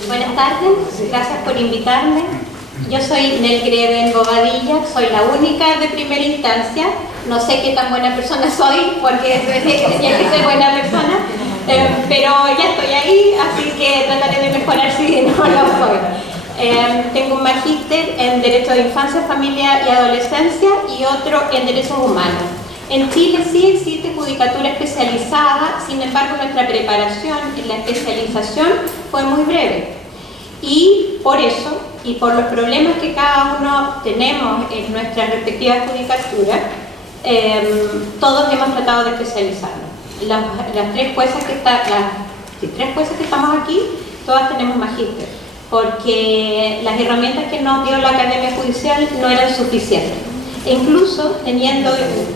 Buenas tardes, gracias por invitarme. Yo soy Nel Greben Bobadilla, soy la única de primera instancia. No sé qué tan buena persona soy, porque ya que soy buena persona, pero ya estoy ahí, así que trataré de mejorar si no lo soy. Tengo un magíster en Derecho de Infancia, Familia y Adolescencia y otro en Derechos Humanos. En Chile sí existe judicatura especializada, sin embargo nuestra preparación en la especialización fue muy breve. Y por eso, y por los problemas que cada uno tenemos en nuestras respectivas judicaturas, todos hemos tratado de especializarnos. Las tres juezas que estamos aquí, todas tenemos magíster, porque las herramientas que nos dio la Academia Judicial no eran suficientes. E incluso teniendo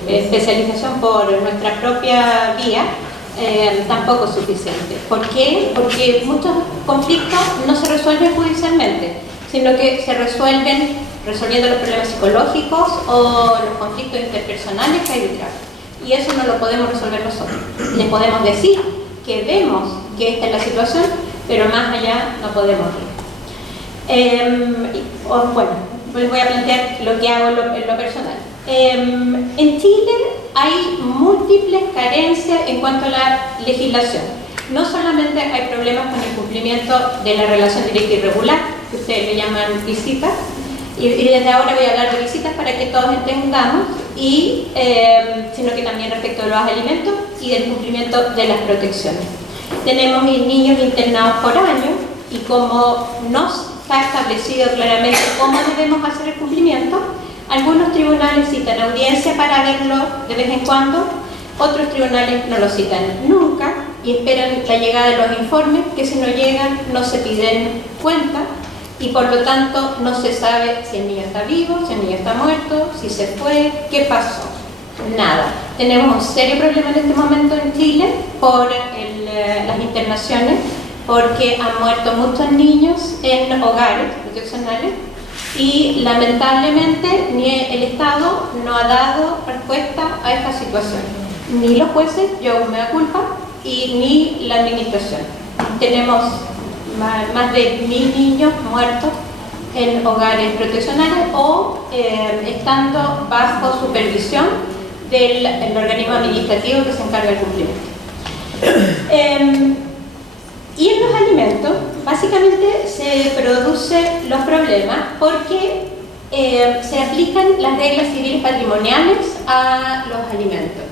especialización por nuestra propia vía, tampoco es suficiente. ¿Por qué? Porque muchos conflictos no se resuelven judicialmente, sino que se resuelven resolviendo los problemas psicológicos o los conflictos interpersonales que hay detrás. Y eso no lo podemos resolver nosotros. Les podemos decir que vemos que esta es la situación, pero más allá no podemos ir. Bueno, les voy a plantear lo que hago en lo personal. En Chile hay múltiples carencias en cuanto a la legislación. No solamente hay problemas con el cumplimiento de la relación directa y regular, que ustedes le llaman visitas, y desde ahora voy a hablar de visitas para que todos entendamos, sino que también respecto de los alimentos y del cumplimiento de las protecciones. Tenemos niños internados por año, y como no está establecido claramente cómo debemos hacer el cumplimiento, algunos tribunales citan audiencia para verlo de vez en cuando, otros tribunales no lo citan nunca y esperan la llegada de los informes, que si no llegan no se piden cuenta, y por lo tanto no se sabe si el niño está vivo, si el niño está muerto, si se fue, qué pasó. Nada. Tenemos un serio problema en este momento en Chile por las internaciones, porque han muerto muchos niños en hogares proteccionales y lamentablemente ni el Estado no ha dado respuesta a esta situación. Ni los jueces, yo me da culpa, y ni la administración. Tenemos más de 1000 niños muertos en hogares proteccionales o estando bajo supervisión del organismo administrativo que se encarga del cumplimiento. Y en los alimentos, básicamente se producen los problemas porque se aplican las reglas civiles patrimoniales a los alimentos.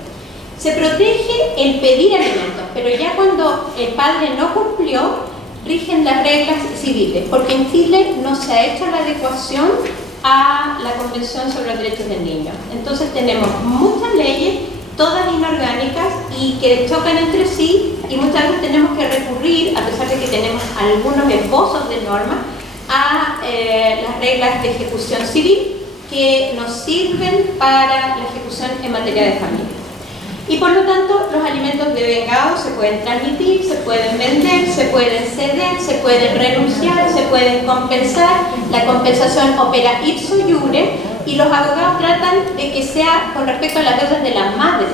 Se protege el pedir alimentos, pero ya cuando el padre no cumplió, rigen las reglas civiles, porque en Chile no se ha hecho la adecuación a la Convención sobre los Derechos del Niño. Entonces tenemos muchas leyes, todas inorgánicas y que chocan entre sí, y muchas veces tenemos que recurrir, a pesar de que tenemos algunos esbozos de normas, a las reglas de ejecución civil que nos sirven para la ejecución en materia de familia. Y por lo tanto, los alimentos de vengado se pueden transmitir, se pueden vender, se pueden ceder, se pueden renunciar, se pueden compensar. La compensación opera ipso iure y los abogados tratan de que sea con respecto a las deudas de la madre,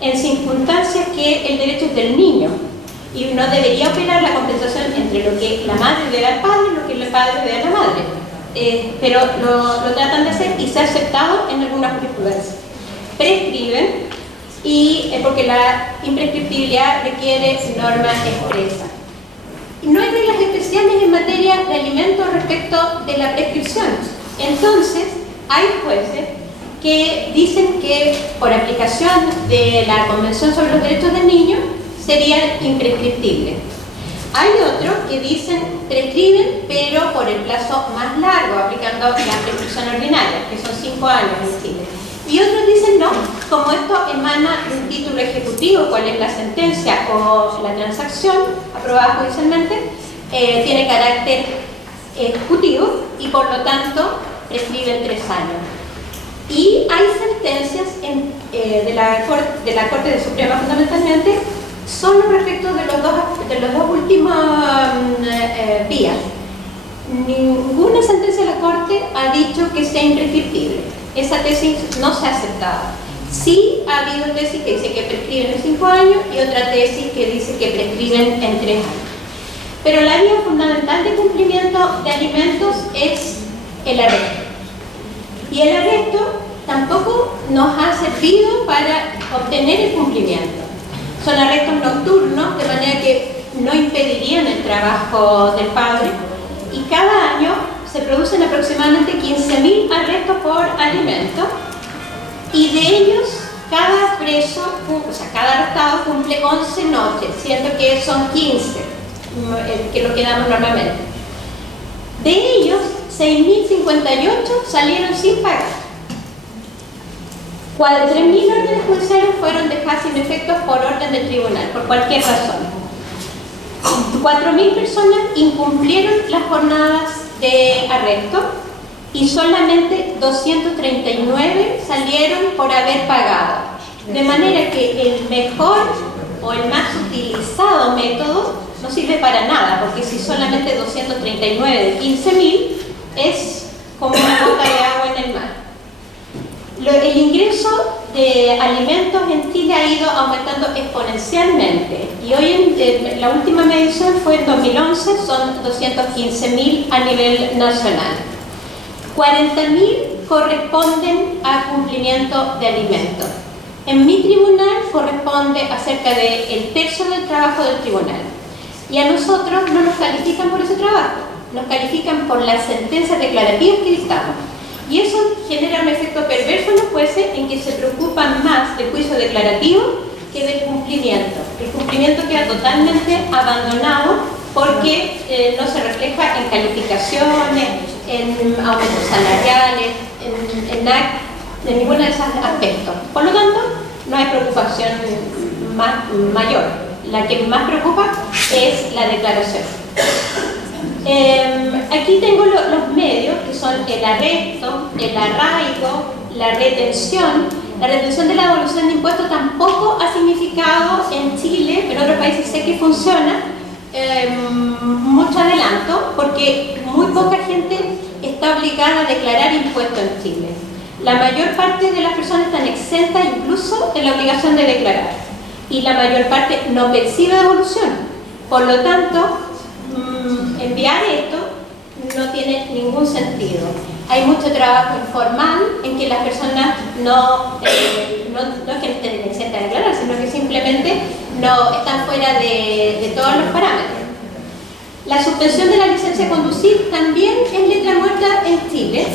en circunstancias que el derecho es del niño. Y no debería operar la compensación entre lo que la madre debe al padre y lo que el padre debe a la madre. Pero lo tratan de hacer y se ha aceptado en algunas jurisprudencias. Prescriben. Y porque la imprescriptibilidad requiere norma expresa. No hay reglas especiales en materia de alimentos respecto de la prescripción. Entonces, hay jueces que dicen que por aplicación de la Convención sobre los Derechos del Niño serían imprescriptibles. Hay otros que dicen prescriben, pero por el plazo más largo, aplicando la prescripción ordinaria, que son 5 años en Chile. Y otros dicen no, como esto emana de un título ejecutivo, cuál es la sentencia o la transacción aprobada judicialmente, tiene carácter ejecutivo y por lo tanto prescriben 3 años. Y hay sentencias de la Corte de Suprema fundamentalmente solo respecto de los dos últimos vías. Ninguna sentencia de la Corte ha dicho que sea imprescriptible. Esa tesis no se ha aceptado. Sí ha habido tesis que dice que prescriben en 5 años y otra tesis que dice que prescriben en 3 años. Pero la vía fundamental de cumplimiento de alimentos es el arresto. Y el arresto tampoco nos ha servido para obtener el cumplimiento. Son arrestos nocturnos, de manera que no impedirían el trabajo del padre, y cada año se producen aproximadamente 15.000 arrestos por alimentos, y de ellos cada preso, cada arrestado cumple 11 noches, siendo que son 15, que lo que damos normalmente. De ellos, 6.058 salieron sin pagar. 3.000 órdenes judiciales fueron dejadas sin efectos por orden del tribunal, por cualquier razón. 4.000 personas incumplieron las jornadas de arresto y solamente 239 salieron por haber pagado. De manera que el mejor o el más utilizado método no sirve para nada, porque si solamente 239 de 15.000 es como una gota de agua en el mar. El ingreso de alimentos en Chile ha ido aumentando exponencialmente y hoy la última medición fue en 2011, son 215.000 a nivel nacional. 40.000 corresponden a cumplimiento de alimentos. En mi tribunal corresponde a cerca del tercio del trabajo del tribunal. Y a nosotros no nos califican por ese trabajo, nos califican por las sentencias declarativas que dictamos. Y eso genera un efecto perverso en los jueces en que se preocupan más del juicio declarativo que del cumplimiento. El cumplimiento queda totalmente abandonado porque no se refleja en calificaciones, en aumentos salariales, en ninguno de esos aspectos. Por lo tanto, no hay preocupación mayor. La que más preocupa es la declaración. Aquí tengo los medios, que son el arresto, el arraigo, la retención. La retención de la devolución de impuestos tampoco ha significado en Chile, pero en otros países sé que funciona, mucho adelanto, porque muy poca gente está obligada a declarar impuestos en Chile. La mayor parte de las personas están exentas incluso de la obligación de declarar, y la mayor parte no percibe devolución. Por lo tanto, enviar esto no tiene ningún sentido. Hay mucho trabajo informal en que las personas no es que estén exentas de declarar, sino que simplemente no están fuera de todos los parámetros. La suspensión de la licencia de conducir también es letra muerta en Chile,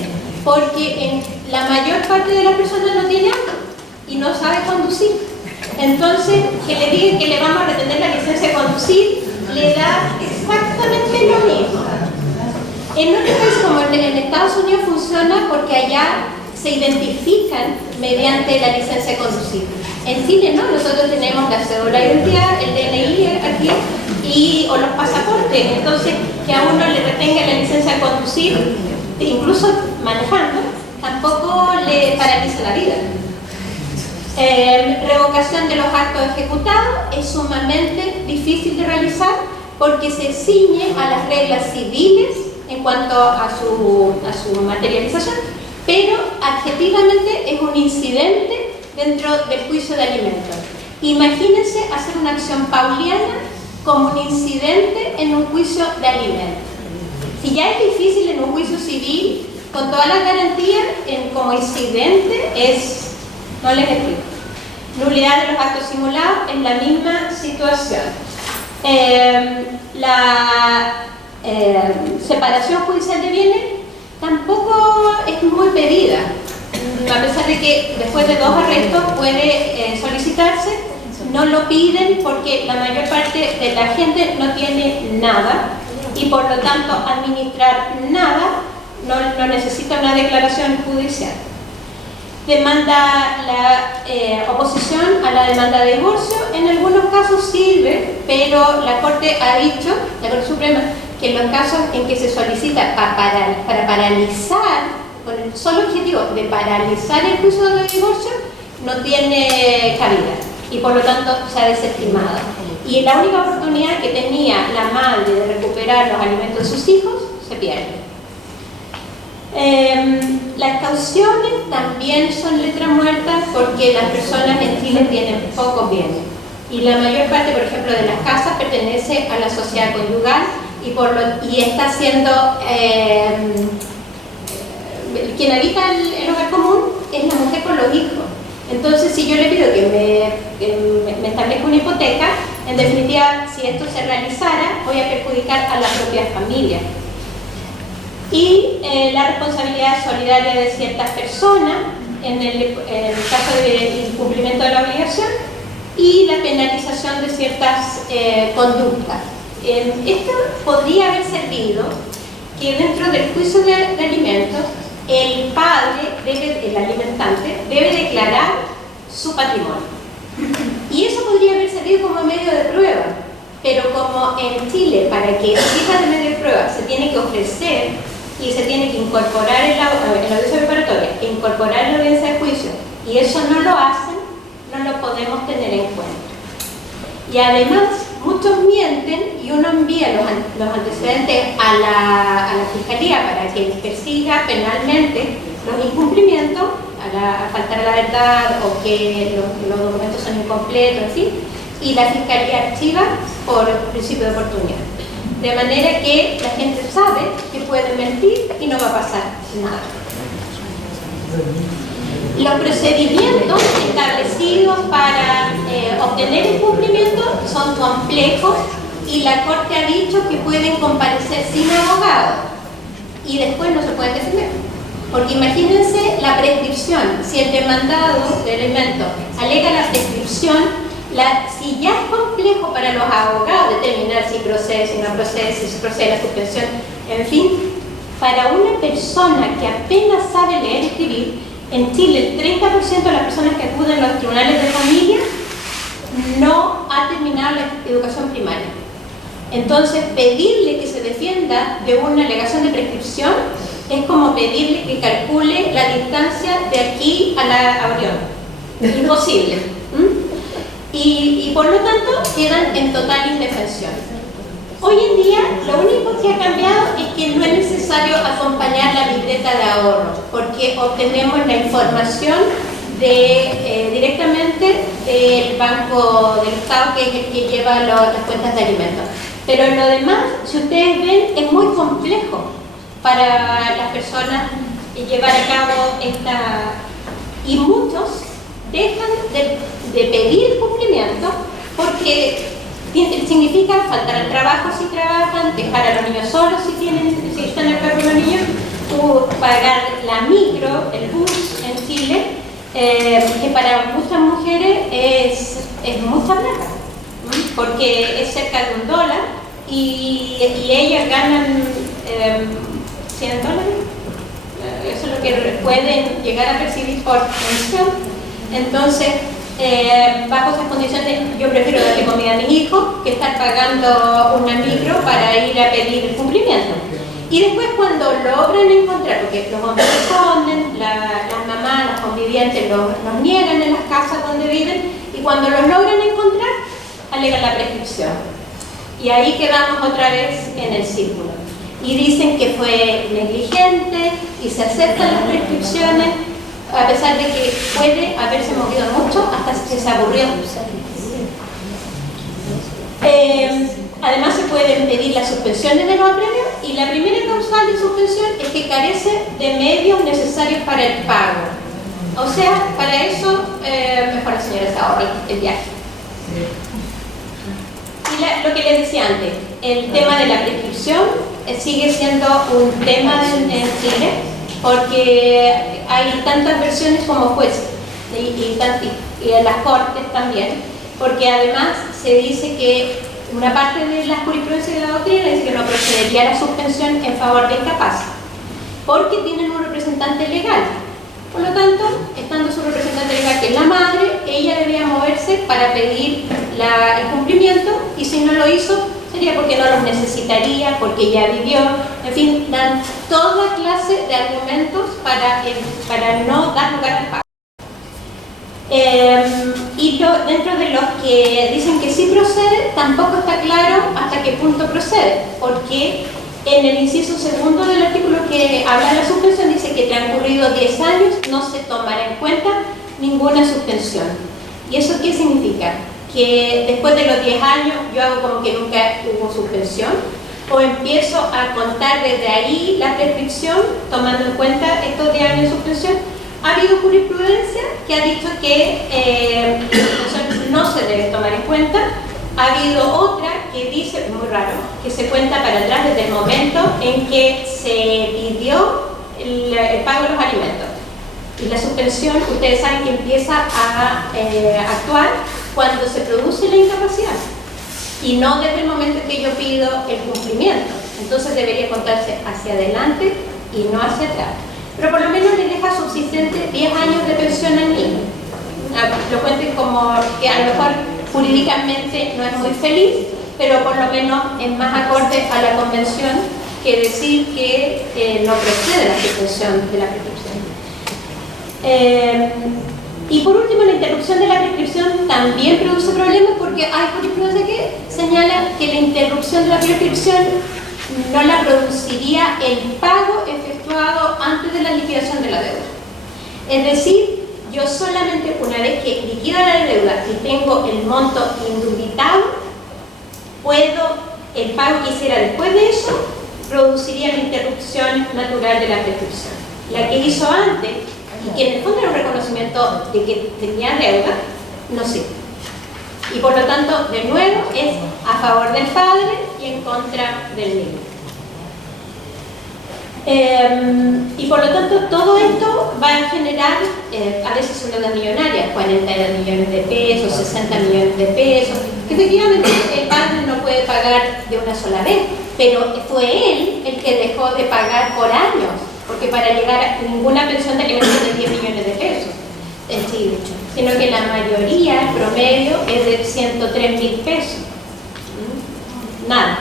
porque la mayor parte de las personas no tiene auto y no sabe conducir. Entonces, que le digan que le vamos a retener la licencia de conducir le da exactamente lo mismo. En otros países, como en Estados Unidos, funciona porque allá se identifican mediante la licencia de conducir. En Chile no, nosotros tenemos la cédula de identidad, el DNI aquí, o los pasaportes. Entonces, que a uno le retenga la licencia de conducir, incluso manejando, tampoco le paraliza la vida. Revocación de los actos ejecutados es sumamente difícil de realizar porque se ciñe a las reglas civiles en cuanto a su materialización, pero adjetivamente es un incidente dentro del juicio de alimentos. Imagínense hacer una acción pauliana como un incidente en un juicio de alimentos. Si ya es difícil en un juicio civil, con todas las garantías, como incidente no les explico. Nulidad de los actos simulados es la misma situación. La separación judicial de bienes tampoco es muy pedida, a pesar de que después de 2 arrestos puede solicitarse. No lo piden porque la mayor parte de la gente no tiene nada y por lo tanto administrar nada no necesita una declaración judicial. Demanda la oposición a la demanda de divorcio, en algunos casos sirve, pero la Corte ha dicho, la Corte Suprema, que en los casos en que se solicita para paralizar, con el solo objetivo de paralizar el juicio de divorcio, no tiene cabida y por lo tanto se ha desestimado. Y la única oportunidad que tenía la madre de recuperar los alimentos de sus hijos se pierde. Las cauciones también son letra muerta porque las personas en Chile tienen pocos bienes y la mayor parte, por ejemplo, de las casas pertenece a la sociedad conyugal y está siendo quien habita el hogar común es la mujer con los hijos. Entonces, si yo le pido que me establezca una hipoteca, en definitiva, si esto se realizara, voy a perjudicar a la propia familia. Y la responsabilidad solidaria de ciertas personas en el caso de incumplimiento de la obligación y la penalización de ciertas conductas. Esto podría haber servido que dentro del juicio de alimentos el padre, el alimentante, debe declarar su patrimonio. Y eso podría haber servido como medio de prueba, pero como en Chile, para que sirva de medio de prueba, se tiene que ofrecer y se tiene que incorporar en la audiencia preparatoria, incorporar en la audiencia de juicio, y eso no lo hacen, no lo podemos tener en cuenta. Y además, muchos mienten y uno envía los antecedentes a la Fiscalía para que persiga penalmente los incumplimientos, a faltar a la verdad o que los documentos son incompletos, en fin, y la Fiscalía archiva por principio de oportunidad. De manera que la gente sabe que puede mentir y no va a pasar nada. Los procedimientos establecidos para obtener el cumplimiento son complejos y la Corte ha dicho que pueden comparecer sin abogado y después no se pueden defender. Porque imagínense la prescripción, si el demandado de elemento alega la prescripción, si ya es complejo para los abogados determinar si procede, si no procede, si procede la suspensión, en fin, para una persona que apenas sabe leer y escribir, en Chile el 30% de las personas que acuden a los tribunales de familia no ha terminado la educación primaria. Entonces, pedirle que se defienda de una alegación de prescripción es como pedirle que calcule la distancia de aquí a Orión. Imposible. Y por lo tanto quedan en total indefensión. Hoy en día lo único que ha cambiado es que no es necesario acompañar la libreta de ahorro, porque obtenemos la información directamente del Banco del Estado, que es el que lleva las cuentas de alimentos. Pero en lo demás, si ustedes ven, es muy complejo para las personas llevar a cabo esta... Y muchos dejan de pedir cumplimiento porque significa faltar al trabajo si trabajan, dejar a los niños solos si están en el cargo de los niños, o pagar la micro, el bus en Chile, que para muchas mujeres es mucha plata, porque es cerca de $1 y ellas ganan $100. Eso es lo que pueden llegar a percibir por pensión. Entonces, bajo esas condiciones, yo prefiero darle comida a mis hijos que estar pagando una micro para ir a pedir el cumplimiento. Y después, cuando logran encontrar, porque los hombres responden, las mamás, las convivientes los niegan en las casas donde viven, y cuando los logran encontrar, alegan la prescripción. Y ahí quedamos otra vez en el círculo. Y dicen que fue negligente y se aceptan las prescripciones, a pesar de que puede haberse movido mucho hasta que se aburrió. Además se pueden pedir las suspensiones de los apremios y la primera causal de suspensión es que carece de medios necesarios para el pago. O sea, para eso mejor la señora se ahorra el viaje. Y lo que les decía antes, el tema de la prescripción sigue siendo un tema en Chile, porque hay tantas versiones como jueces y en las cortes también, porque además se dice que una parte de la jurisprudencia de la doctrina dice que no procedería la suspensión en favor del incapaz, porque tienen un representante legal. Por lo tanto, estando su representante legal, que es la madre, ella debía moverse para pedir el cumplimiento, y si no lo hizo, sería porque no los necesitaría, porque ya vivió, en fin, dan toda clase de argumentos para no dar lugar al pago. Y dentro de los que dicen que sí procede, tampoco está claro hasta qué punto procede, porque en el inciso segundo del artículo que habla de la suspensión dice que transcurridos 10 años no se tomará en cuenta ninguna suspensión. ¿Y eso qué significa? Que después de los 10 años yo hago como que nunca hubo suspensión, o empiezo a contar desde ahí la prescripción tomando en cuenta estos 10 años de suspensión. Ha habido jurisprudencia que ha dicho que no se debe tomar en cuenta. Ha habido otra que dice, muy raro, que se cuenta para atrás desde el momento en que se pidió el pago de los alimentos. Y la suspensión, ustedes saben que empieza a actuar cuando se produce la incapacidad y no desde el momento en que yo pido el cumplimiento. Entonces debería contarse hacia adelante y no hacia atrás. Pero por lo menos le deja subsistente 10 años de pensión al niño. Lo cuenten como que a lo mejor jurídicamente no es muy feliz, pero por lo menos es más acorde a la convención que decir que no procede la suspensión de la prescripción. Y por último, la interrupción de la prescripción también produce problemas, porque hay jurisprudencia que señala que la interrupción de la prescripción no la produciría el pago efectuado antes de la liquidación de la deuda. Es decir, yo solamente una vez que liquida la deuda y tengo el monto indubitado, el pago que hiciera después de eso produciría la interrupción natural de la prescripción. La que hizo antes, y que en el fondo era un reconocimiento de que tenía deuda, no sirve. Y por lo tanto, de nuevo, es a favor del padre y en contra del niño. Y por lo tanto, todo esto va a generar, a veces son deudas millonarias, 40 millones de pesos, 60 millones de pesos, que efectivamente el padre no puede pagar de una sola vez, pero fue él el que dejó de pagar por años, porque para llegar a ninguna pensión de alimentos de 10 millones de pesos, sí, sino que la mayoría, el promedio, es de 103.000 pesos. Nada.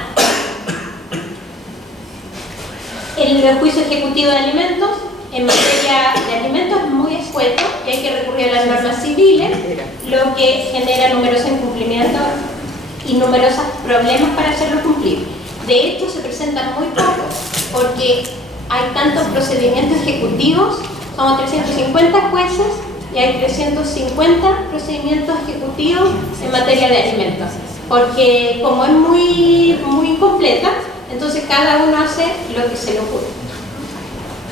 El juicio ejecutivo de alimentos, en materia de alimentos, es muy escueto y hay que recurrir a las normas civiles, lo que genera numerosos incumplimientos y numerosos problemas para hacerlo cumplir. De hecho, se presentan muy pocos, porque hay tantos procedimientos ejecutivos, somos 350 jueces y hay 350 procedimientos ejecutivos en materia de alimentos, porque como es muy incompleta, entonces cada uno hace lo que se le ocurre.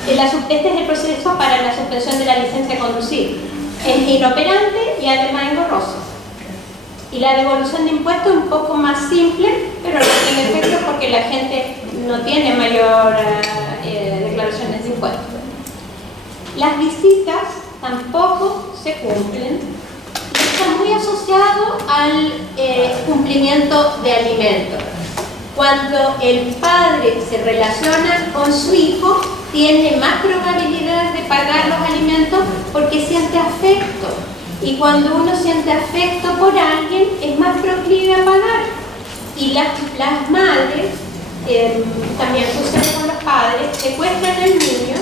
Este es el proceso para la suspensión de la licencia de conducir. Es inoperante y además engorroso. Y la devolución de impuestos es un poco más simple, pero no tiene efecto porque la gente no tiene mayor declaraciones de impuestos. Las visitas tampoco se cumplen. Está muy asociado al cumplimiento de alimentos. Cuando el padre se relaciona con su hijo, tiene más probabilidad de pagar los alimentos porque siente afecto. Y cuando uno siente afecto por alguien, es más proclive a pagar. Y las madres, también sucede con los padres, secuestran al niño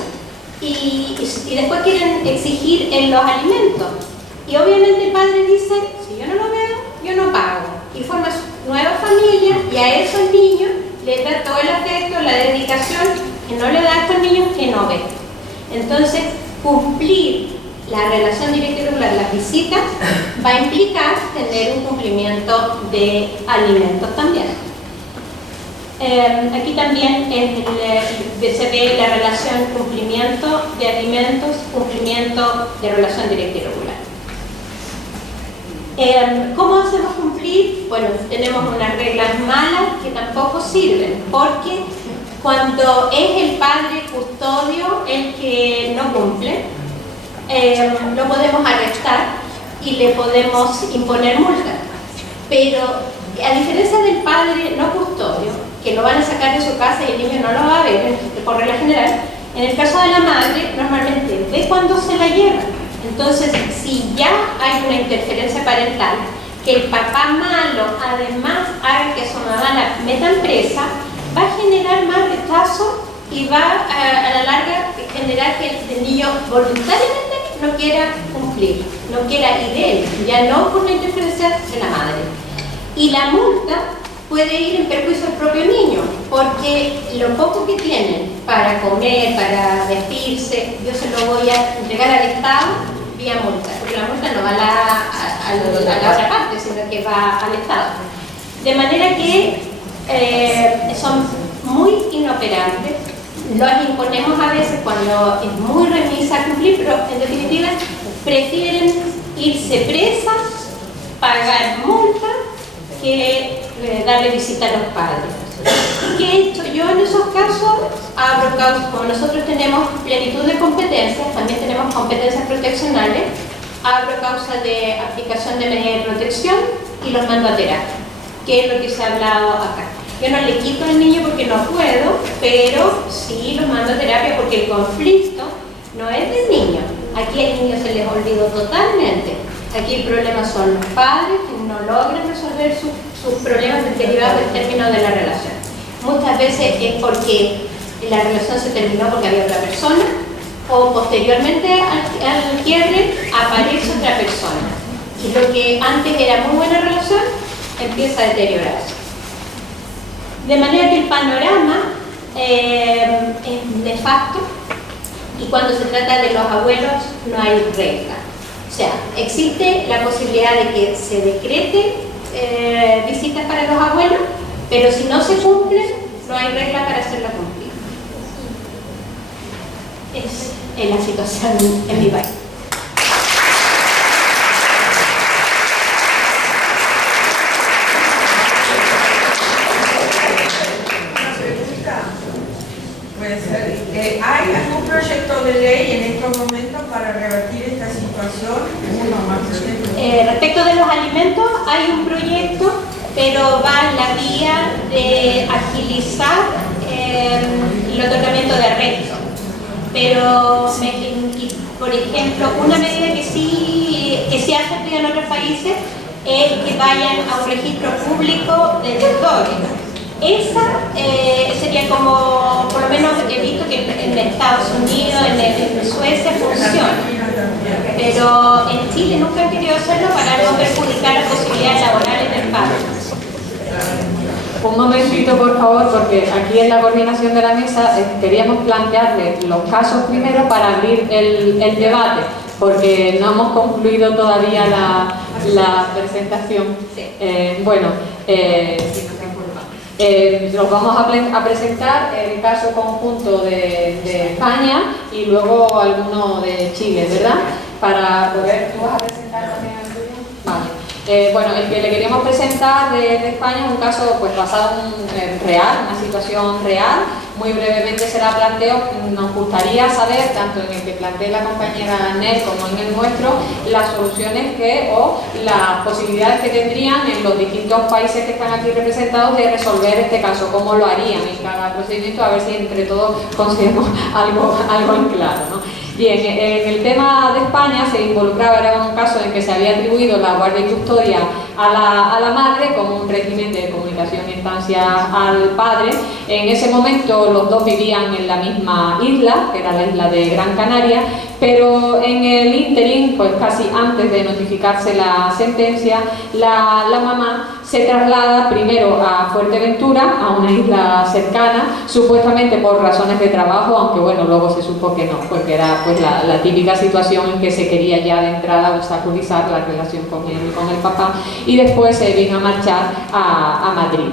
y después quieren exigir en los alimentos. Y obviamente el padre dice, si yo no lo veo, yo no pago. Y forma su nueva familia y a esos niños les da todo el afecto, la dedicación que no le da a estos niños que no ven. Entonces, cumplir la relación directa y regular, las visitas, va a implicar tener un cumplimiento de alimentos también. Aquí también se ve la relación cumplimiento de alimentos, cumplimiento de relación directa y regular. ¿Cómo hacemos cumplir? Bueno, tenemos unas reglas malas que tampoco sirven, porque cuando es el padre custodio el que no cumple, lo podemos arrestar y le podemos imponer multa. Pero a diferencia del padre no custodio, que lo van a sacar de su casa y el niño no lo va a ver, por regla general, en el caso de la madre, normalmente ve cuando se la lleva. Entonces, si ya hay una interferencia parental, que el papá malo además haga que su mamá la meta presa, va a generar más rechazo y va a la larga generar que el niño voluntariamente no quiera cumplir, no quiera ir él, ya no por la interferencia de la madre. Y la multa puede ir en perjuicio del propio niño, porque lo poco que tienen para comer, para vestirse, yo se lo voy a entregar al Estado vía multa, porque la multa no va a la otra parte, sino que va al Estado. De manera que son muy inoperantes, los imponemos a veces cuando es muy remisa a cumplir, pero en definitiva prefieren irse presas, pagar multa, que darle visita a los padres. ¿Qué he hecho yo en esos casos? Abro causa, como nosotros tenemos plenitud de competencias, también tenemos competencias proteccionales, abro causa de aplicación de medidas de protección y los mando a terapia, que es lo que se ha hablado acá. Yo no le quito al niño porque no puedo, pero sí los mando a terapia porque el conflicto no es del niño. Aquí al niño se les olvidó totalmente. Aquí el problema son los padres que no logran resolver sus problemas derivados del término de la relación. Muchas veces es porque la relación se terminó porque había otra persona, o posteriormente al quiebre aparece otra persona. Y lo que antes era muy buena relación empieza a deteriorarse. De manera que el panorama es nefasto, y cuando se trata de los abuelos no hay regla. O sea, existe la posibilidad de que se decrete visitas para los abuelos, pero si no se cumplen, no no hay regla para hacerla cumplir. Es la situación en mi país. ¿Hay algún proyecto de ley en estos momentos para revertir esta situación? Respecto de los alimentos, hay un proyecto, pero va en la vía de agilizar el otorgamiento de rédito. Pero, por ejemplo, una medida que sí ha servido en otros países es que vayan a un registro público de deudores. Esa sería como, por lo menos he visto que en Estados Unidos, en Suecia funciona, pero en Chile nunca han querido hacerlo para no perjudicar las posibilidades laborales del padre. Un momentito, por favor, porque aquí en la coordinación de la mesa queríamos plantearle los casos primero para abrir el debate, porque no hemos concluido todavía la presentación. Los vamos a presentar el caso conjunto de España y luego alguno de Chile, ¿verdad? Para poder... ¿Tú vas a presentar también el tuyo? Vale. El que le queríamos presentar de España es un caso pues, basado en real, una situación real. Muy brevemente se la planteo. Nos gustaría saber, tanto en el que plantea la compañera Nel como en el nuestro, las soluciones o las posibilidades que tendrían en los distintos países que están aquí representados de resolver este caso, cómo lo harían en cada procedimiento, a ver si entre todos conseguimos algo en claro, ¿no? Bien, en el tema de España se involucraba, era un caso en que se había atribuido la guardia y custodia a la madre como un régimen de comunicación y instancia al padre. En ese momento los dos vivían en la misma isla, que era la isla de Gran Canaria, pero en el ínterin, pues casi antes de notificarse la sentencia, la mamá se traslada primero a Fuerteventura, a una isla cercana, supuestamente por razones de trabajo, aunque bueno, luego se supo que no, porque era pues la típica situación en que se quería ya de entrada obstaculizar la relación con el papá, y después se vino a marchar a Madrid.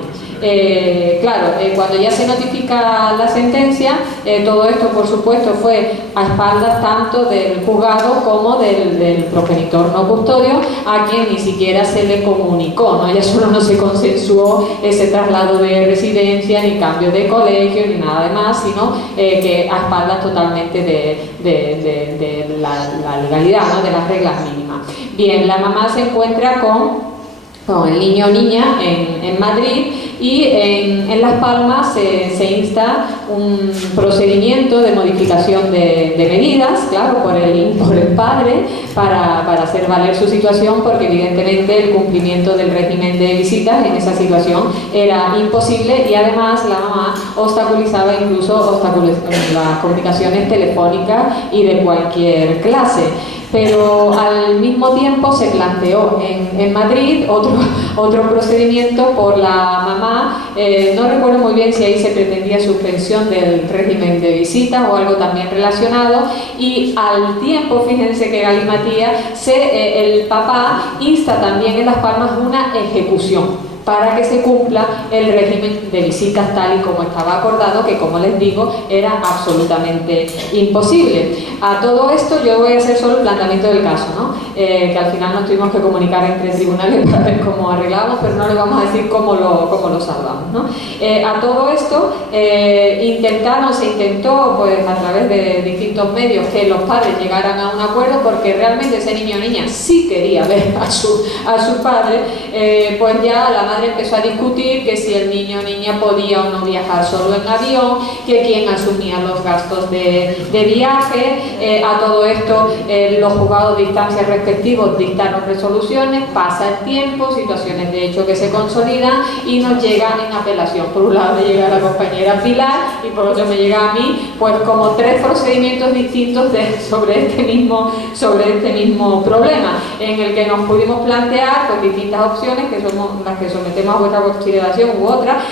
Cuando ya se notifica la sentencia, todo esto por supuesto fue a espaldas tanto del juzgado como del progenitor no custodio, a quien ni siquiera se le comunicó, ¿no? Ya solo no se consensuó ese traslado de residencia, ni cambio de colegio, ni nada demás, sino que a espaldas totalmente de la legalidad, ¿no? De las reglas mínimas. Bien, la mamá se encuentra con el niño o niña en Madrid, y en Las Palmas se insta un procedimiento de modificación de medidas, claro, por el padre, para hacer valer su situación, porque evidentemente el cumplimiento del régimen de visitas en esa situación era imposible, y además la mamá obstaculizaba incluso las comunicaciones telefónicas y de cualquier clase. Pero al mismo tiempo se planteó en Madrid otro procedimiento por la mamá. No recuerdo muy bien si ahí se pretendía suspensión del régimen de visitas o algo también relacionado, y al tiempo, fíjense que galimatía, el papá insta también en Las Palmas una ejecución para que se cumpla el régimen de visitas tal y como estaba acordado, que como les digo era absolutamente imposible. A todo esto yo voy a hacer solo el planteamiento del caso, ¿no? Que al final nos tuvimos que comunicar entre tribunales para ver cómo arreglamos, pero no les vamos a decir cómo lo salvamos, ¿no? A todo esto se intentó pues a través de distintos medios que los padres llegaran a un acuerdo, porque realmente ese niño o niña sí quería ver a su padre. Pues ya la madre empezó a discutir que si el niño o niña podía o no viajar solo en avión, que quién asumía los gastos de viaje. A todo esto los juzgados de instancias respectivos dictaron resoluciones, pasa el tiempo, situaciones de hecho que se consolidan y nos llegan en apelación. Por un lado me llega la compañera Pilar y por otro me llega a mí, pues como 3 procedimientos distintos sobre este mismo problema, en el que nos pudimos plantear pues distintas opciones, que somos las que somos sometemos a vuestra consideración u otra.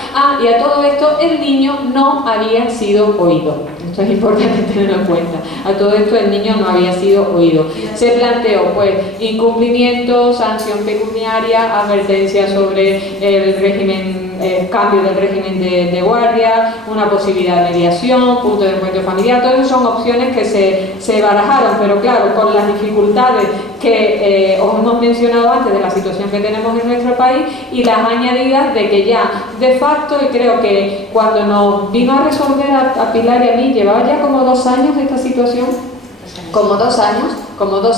Y a todo esto el niño no había sido oído. Esto es importante tenerlo en cuenta. A todo esto el niño no había sido oído. Se planteó pues incumplimiento, sanción pecuniaria, advertencia sobre el régimen, cambio del régimen de guardia, una posibilidad de mediación, punto de encuentro familiar. Todas son opciones que se barajaron, pero claro, con las dificultades que os hemos mencionado antes de la situación que tenemos en nuestro país y las añadidas de que ya de facto, y creo que cuando nos vino a resolver a Pilar y a mí, llevaba ya como 2 años esta situación, como 2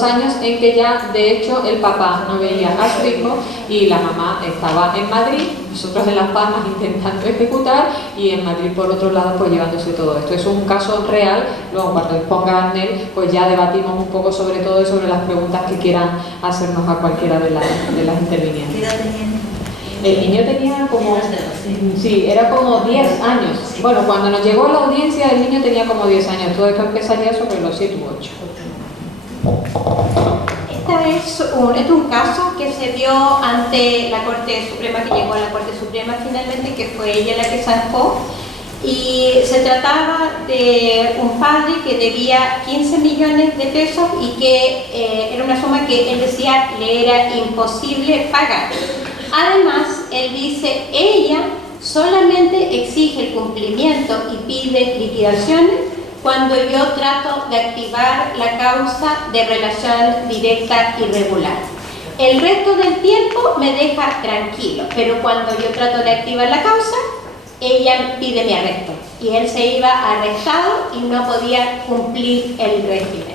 años en que ya de hecho el papá no veía a su hijo y la mamá estaba en Madrid, nosotros en Las Palmas intentando ejecutar y en Madrid por otro lado pues llevándose todo esto. Es un caso real, luego cuando exponga Arnel pues ya debatimos un poco sobre todo y sobre las preguntas que quieran hacernos a cualquiera de las intervinientes. ¿Qué edad tenía? El niño tenía como, sí, era como 10 años. Bueno, cuando nos llegó a la audiencia el niño tenía como 10 años, todo esto empezaría sobre los 7 u 8. Este es un caso que se dio ante la Corte Suprema, que llegó a la Corte Suprema finalmente, que fue ella la que zanjó, y se trataba de un padre que debía 15 millones de pesos y que era una suma que él decía le era imposible pagar. Además, él dice, ella solamente exige el cumplimiento y pide liquidaciones cuando yo trato de activar la causa de relación directa y regular. El resto del tiempo me deja tranquilo, pero cuando yo trato de activar la causa, ella pide mi arresto. Y él se iba arrestado y no podía cumplir el régimen.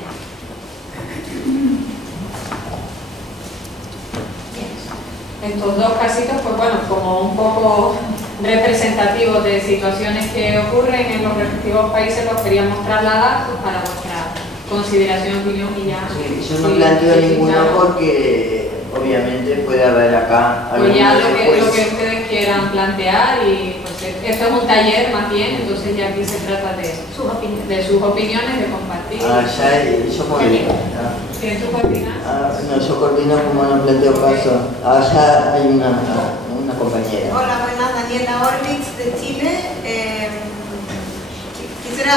Estos 2 casitos, pues bueno, como un poco representativos de situaciones que ocurren en los respectivos países, los queríamos trasladar pues, para vuestra consideración, opinión y ya. Sí, yo no planteo ninguno porque obviamente puede haber acá pues ya lo que ustedes quieran plantear y pues esto es un taller más bien, entonces ya aquí se trata de sus opiniones, de compartir. Yo coordino. ¿Quién tú coordinas? No, yo coordino como no planteo caso. Allá hay una compañera. Hola, buenas, Daniela Orlix de Chile. Quisiera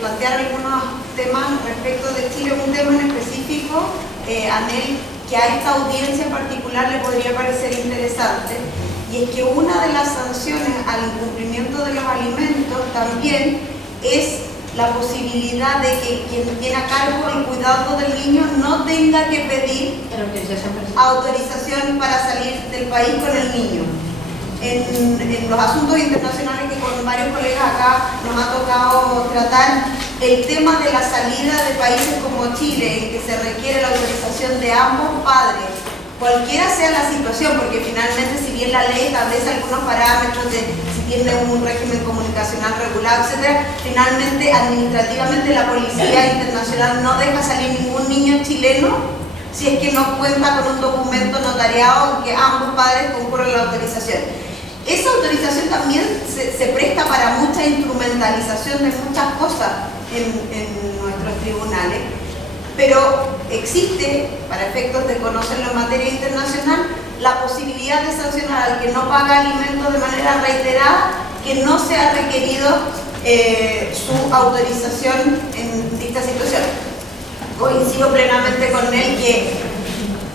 plantear algunos temas respecto de Chile, un tema en específico, Anel, que a esta audiencia en particular le podría parecer interesante, y es que una de las sanciones al incumplimiento de los alimentos también es la posibilidad de que quien tiene a cargo el cuidado del niño no tenga que pedir autorización para salir del país con el niño. En los asuntos internacionales que con varios colegas acá nos ha tocado tratar, el tema de la salida de países como Chile, en que se requiere la autorización de ambos padres, cualquiera sea la situación, porque finalmente si bien la ley establece algunos parámetros de si tiene un régimen comunicacional regulado, etc., finalmente administrativamente la Policía Internacional no deja salir ningún niño chileno si es que no cuenta con un documento notariado en que ambos padres concurren la autorización. Esa autorización también se presta para mucha instrumentalización de muchas cosas en nuestros tribunales, pero existe, para efectos de conocerlo en materia internacional, la posibilidad de sancionar al que no paga alimentos de manera reiterada, que no se ha requerido su autorización en esta situación. Coincido plenamente con él que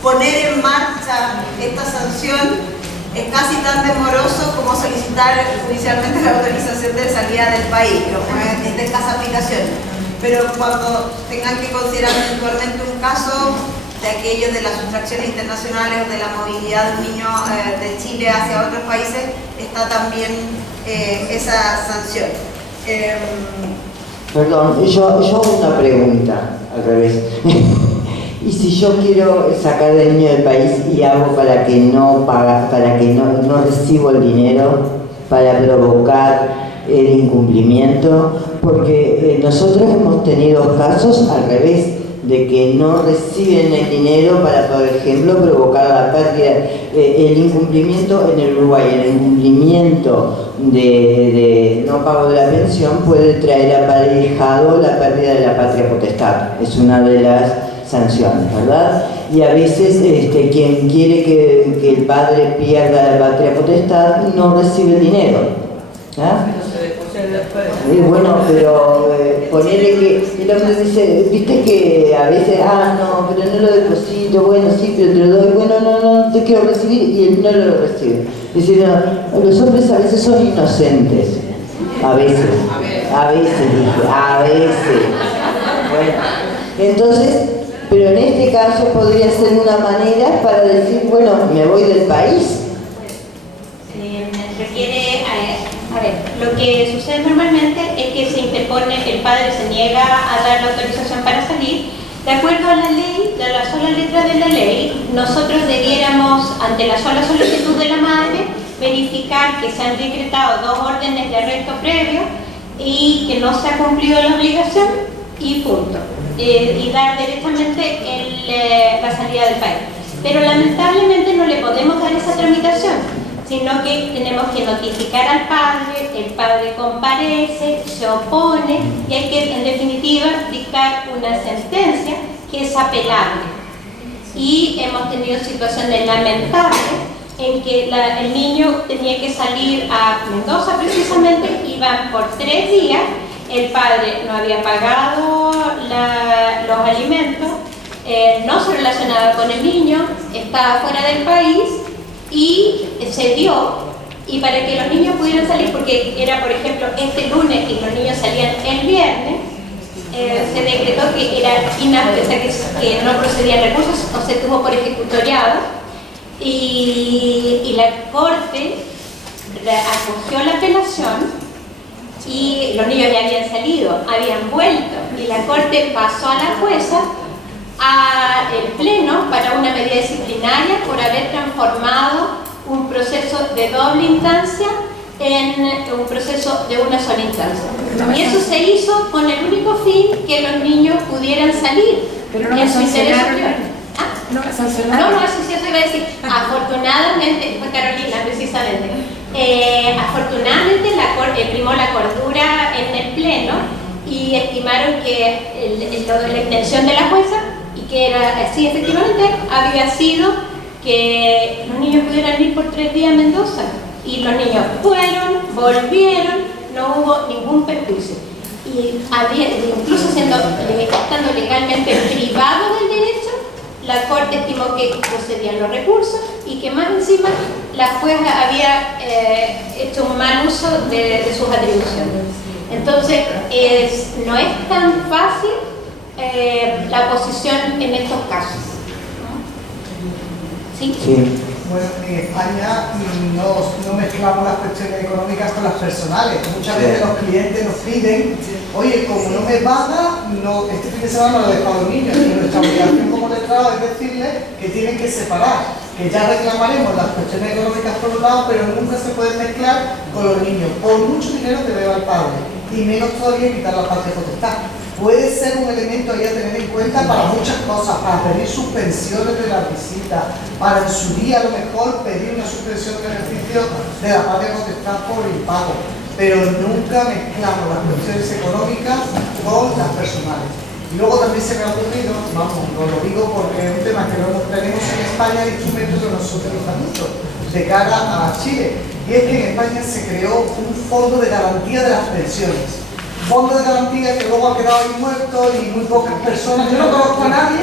poner en marcha esta sanción es casi tan demoroso como solicitar judicialmente la autorización de salida del país, es de escasa aplicación. Pero cuando tengan que considerar eventualmente un caso de aquellos de las sustracciones internacionales o de la movilidad de un niño de Chile hacia otros países, está también esa sanción. Perdón, yo hago una pregunta al revés. Y si yo quiero sacar del niño del país y hago para que no recibo el dinero, para provocar el incumplimiento, porque nosotros hemos tenido casos al revés, de que no reciben el dinero para, por ejemplo, provocar la pérdida, el incumplimiento en el Uruguay, el incumplimiento de no pago de la pensión puede traer aparejado la pérdida de la patria potestad. Es una de las sanciones, ¿verdad? Y a veces quien quiere que el padre pierda la patria potestad no recibe el dinero. ¿Ah? Bueno, pero ponerle que el hombre dice, viste que a veces, no, pero no lo deposito, bueno, sí, pero te lo doy, bueno, no te quiero recibir, y él no lo recibe. Es decir, no, los hombres a veces son inocentes, a veces dije. Bueno, entonces, pero en este caso podría ser una manera para decir, bueno, me voy del país. Requiere, a ver, lo que sucede normalmente es que se interpone, el padre se niega a dar la autorización para salir. De acuerdo a la ley, de la sola letra de la ley, nosotros debiéramos, ante la sola solicitud de la madre, verificar que se han decretado 2 órdenes de arresto previo y que no se ha cumplido la obligación y punto. Y dar directamente la salida del país. Pero lamentablemente no le podemos dar esa tramitación, sino que tenemos que notificar al padre, el padre comparece, se opone y hay que, en definitiva, dictar una sentencia que es apelable. Y hemos tenido situaciones lamentables en que el niño tenía que salir a Mendoza precisamente, iban por 3 días, el padre no había pagado los alimentos, no se relacionaba con el niño, estaba fuera del país y se dio, y para que los niños pudieran salir, porque era por ejemplo este lunes y los niños salían el viernes, se decretó que era inapto, o sea, que no procedían recursos o se tuvo por ejecutoriado. Y la Corte acogió la apelación y los niños ya habían salido, habían vuelto y la Corte pasó a la jueza al Pleno para una medida disciplinaria por haber transformado un proceso de doble instancia en un proceso de una sola instancia. Y eso se hizo con el único fin que los niños pudieran salir. Pero no en su interés superior. No, sancionaron. No, eso sí, eso iba a decir. Afortunadamente, fue Carolina precisamente, afortunadamente la Corte primó la cordura en el Pleno y estimaron que la intención de la jueza, y que era así efectivamente, había sido que los niños pudieran ir por 3 días a Mendoza. Y los niños fueron, volvieron, no hubo ningún perjuicio. Y incluso estando legalmente privado del derecho, la Corte estimó que procedían los recursos y que más encima la jueza había hecho un mal uso de sus atribuciones. Entonces, no es tan fácil la posición en estos casos. ¿Sí? Sí. Bueno, en España no mezclamos las cuestiones económicas con las personales. Muchas veces los clientes nos piden, oye, como no me paga, este fin de semana no lo he dejado los niños. Y nuestra obligación como letrado es decirles que tienen que separar, que ya reclamaremos las cuestiones económicas por un lado, pero nunca se pueden mezclar con los niños, por mucho dinero que deba el padre, y menos todavía quitar la patria potestad. Puede ser un elemento ahí a tener en cuenta para muchas cosas, para pedir suspensiones de la visita, para en su día a lo mejor pedir una suspensión de beneficio de la patria potestad por impago, pero nunca mezclamos las cuestiones económicas con las personales. Y luego también se me ha ocurrido, vamos, no lo digo porque es un tema que tenemos en España, el instrumento que no se utiliza mucho de cara a Chile, y es que en España se creó un fondo de garantía de las pensiones. Fondo de garantía que luego ha quedado ahí muerto y muy pocas personas. Yo no conozco a nadie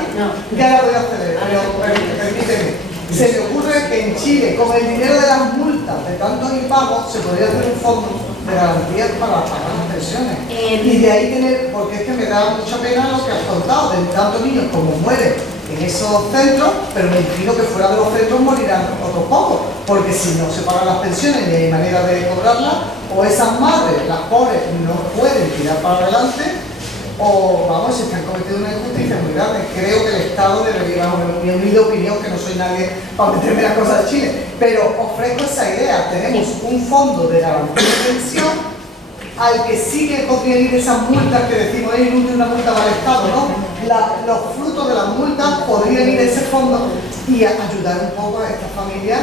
que haya podido acceder, pero permíteme. Se me ocurre que en Chile, con el dinero de las multas de tantos impagos, se podría hacer un fondo de garantía para pagar las pensiones. Y de ahí tener, porque es que me da mucha pena lo que has contado, de tantos niños como mueren en esos centros, pero me imagino que fuera de los centros morirán otros pocos, porque si no se pagan las pensiones ni hay manera de cobrarlas, o esas madres, las pobres, no pueden tirar para adelante, o vamos, se están cometiendo una injusticia muy grave. Creo que el Estado debería, mi humilde opinión, que no soy nadie para meterme las cosas de Chile, pero ofrezco esa idea. Tenemos un fondo de garantía de pensión al que sí que podrían ir esas multas que decimos, una multa para el Estado, ¿no? Los frutos de las multas podrían ir a ese fondo y ayudar un poco a estas familias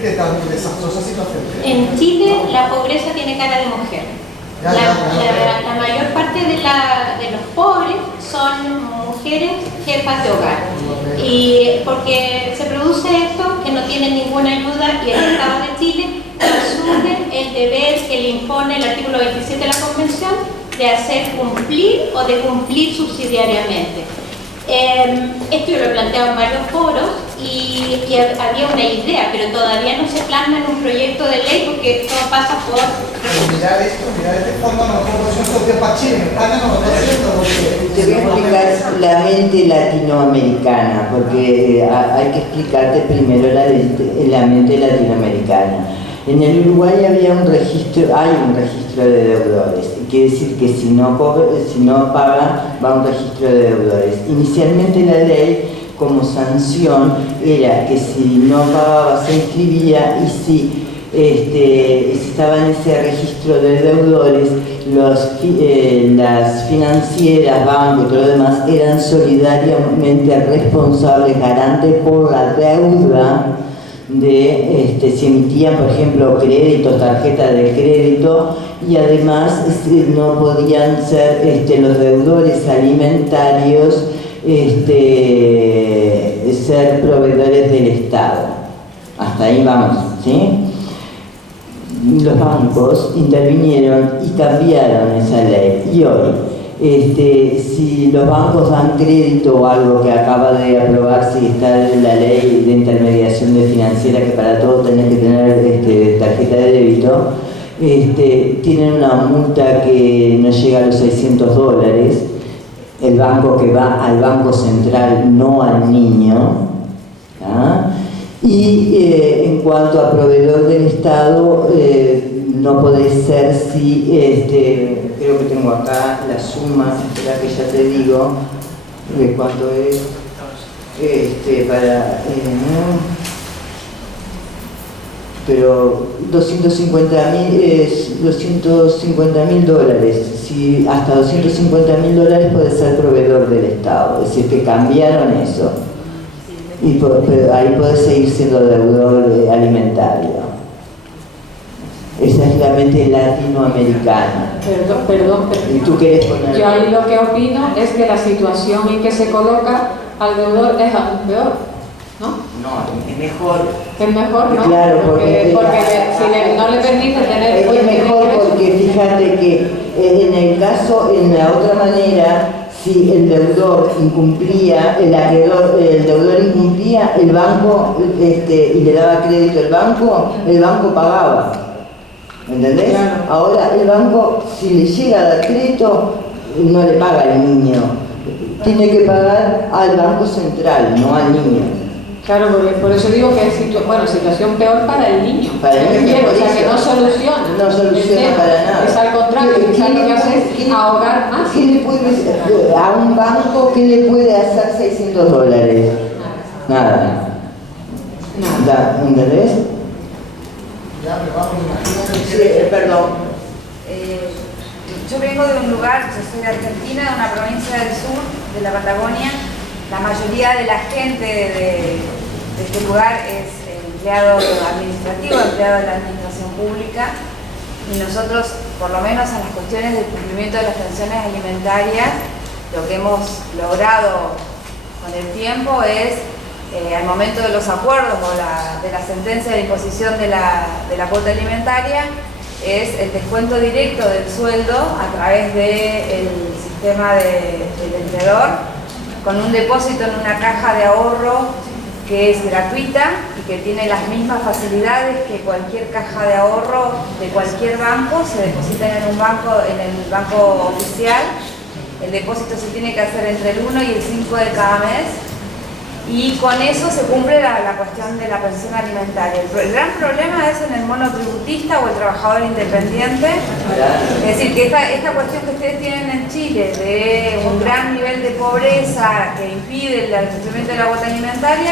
que están en desastrosa situación. En Chile la pobreza tiene cara de mujer. La mayor parte de los pobres son mujeres jefas de hogar. Y porque se produce esto, que no tienen ninguna ayuda, y el Estado de Chile asume el deber que le impone el artículo 27 de la Convención de hacer cumplir o de cumplir subsidiariamente. Esto yo lo he planteado en varios foros y había una idea, pero todavía no se plasma en un proyecto de ley porque todo pasa por... Mirad esto, mirad este fondo, no es un propio para Chile, en España no lo está haciendo porque... Te voy a explicar la mente latinoamericana, porque hay que explicarte primero la mente latinoamericana. En el Uruguay había un registro, hay un registro de deudores, quiere decir que si no paga va a un registro de deudores. Inicialmente la ley como sanción era que si no pagaba se inscribía y si estaba en ese registro de deudores, las financieras, bancos y todo lo demás eran solidariamente responsables, garantes por la deuda de si emitían, por ejemplo, créditos, tarjetas de crédito, y además no podían ser los deudores alimentarios ser proveedores del Estado. Hasta ahí vamos, ¿sí? Los bancos intervinieron y cambiaron esa ley, y hoy si los bancos dan crédito o algo que acaba de aprobarse y está en la ley de intermediación de financiera, que para todo tenés que tener tarjeta de débito, tienen una multa que no llega a los $600, el banco que va al Banco Central, no al niño, ¿ah? Y en cuanto a proveedor del Estado, no podés ser si, creo que tengo acá la suma, la que ya te digo, de cuánto es, pero $250.000, si hasta $250.000 puede ser proveedor del Estado, es decir, que cambiaron eso. Y ahí puede seguir siendo deudor alimentario. Esa es la mente latinoamericana. Perdón. ¿Y tú quieres poner? Yo ahí lo que opino es que la situación en que se coloca al deudor es aún peor, ¿no? No, es mejor. Es mejor, ¿no? Claro, porque si no le permite tener... Es mejor porque fíjate que en la otra manera, si el deudor incumplía, el deudor incumplía, el banco y le daba crédito al banco, el banco pagaba. ¿Entendés? Claro. Ahora el banco, si le llega a dar crédito, no le paga al niño. Tiene que pagar al Banco Central, no al niño. Claro, porque por eso digo que es situación peor para el niño. Para el niño, o sea, que no soluciona. No soluciona para nada. Es al contrario, quizás lo que hace es ahogar más. ¿Qué le puede, a un banco, qué le puede hacer $600? Nada. ¿Entendés? Ya, pero vamos, imagínate. Sí, perdón. Yo vengo de un lugar, yo soy de Argentina, de una provincia del sur, de la Patagonia. La mayoría de la gente de este lugar es empleado administrativo, empleado de la administración pública, y nosotros, por lo menos en las cuestiones del cumplimiento de las pensiones alimentarias, lo que hemos logrado con el tiempo es, al momento de los acuerdos o de la sentencia de imposición de la cuota alimentaria, es el descuento directo del sueldo a través del sistema del empleador, con un depósito en una caja de ahorro que es gratuita y que tiene las mismas facilidades que cualquier caja de ahorro de cualquier banco. Se depositan en el banco oficial. El depósito se tiene que hacer entre el 1 y el 5 de cada mes, y con eso se cumple la cuestión de la pensión alimentaria. El gran problema es en el monotributista o el trabajador independiente. Es decir, que esta cuestión que ustedes tienen en Chile de un gran nivel de pobreza que impide el cumplimiento de la cuota alimentaria,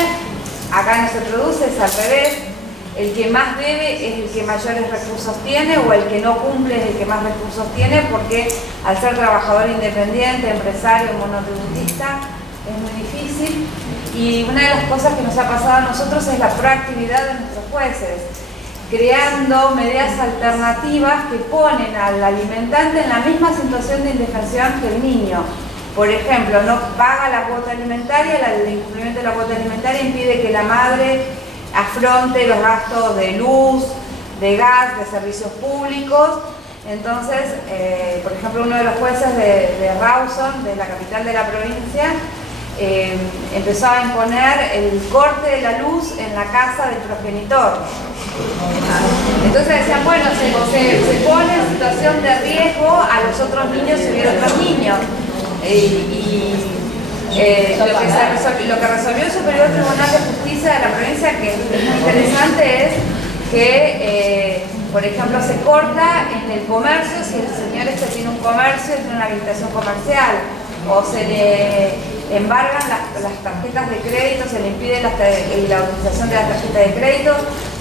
acá no se produce, es al revés. El que más debe es el que mayores recursos tiene, o el que no cumple es el que más recursos tiene, porque al ser trabajador independiente, empresario, monotributista, es muy difícil. Y una de las cosas que nos ha pasado a nosotros es la proactividad de nuestros jueces, creando medidas alternativas que ponen al alimentante en la misma situación de indefensión que el niño. Por ejemplo, no paga la cuota alimentaria, el incumplimiento de la cuota alimentaria impide que la madre afronte los gastos de luz, de gas, de servicios públicos. Entonces, por ejemplo, uno de los jueces de Rawson, de la capital de la provincia, empezó a imponer el corte de la luz en la casa del progenitor. Entonces decían, bueno, se pone en situación de riesgo a los otros niños si hubiera otros niños. Lo que resolvió el Superior Tribunal de Justicia de la provincia, que es muy interesante, es que, por ejemplo, se corta en el comercio si el señor tiene un comercio, tiene una habilitación comercial, o se le embargan las tarjetas de crédito, se le impide la utilización de las tarjetas de crédito,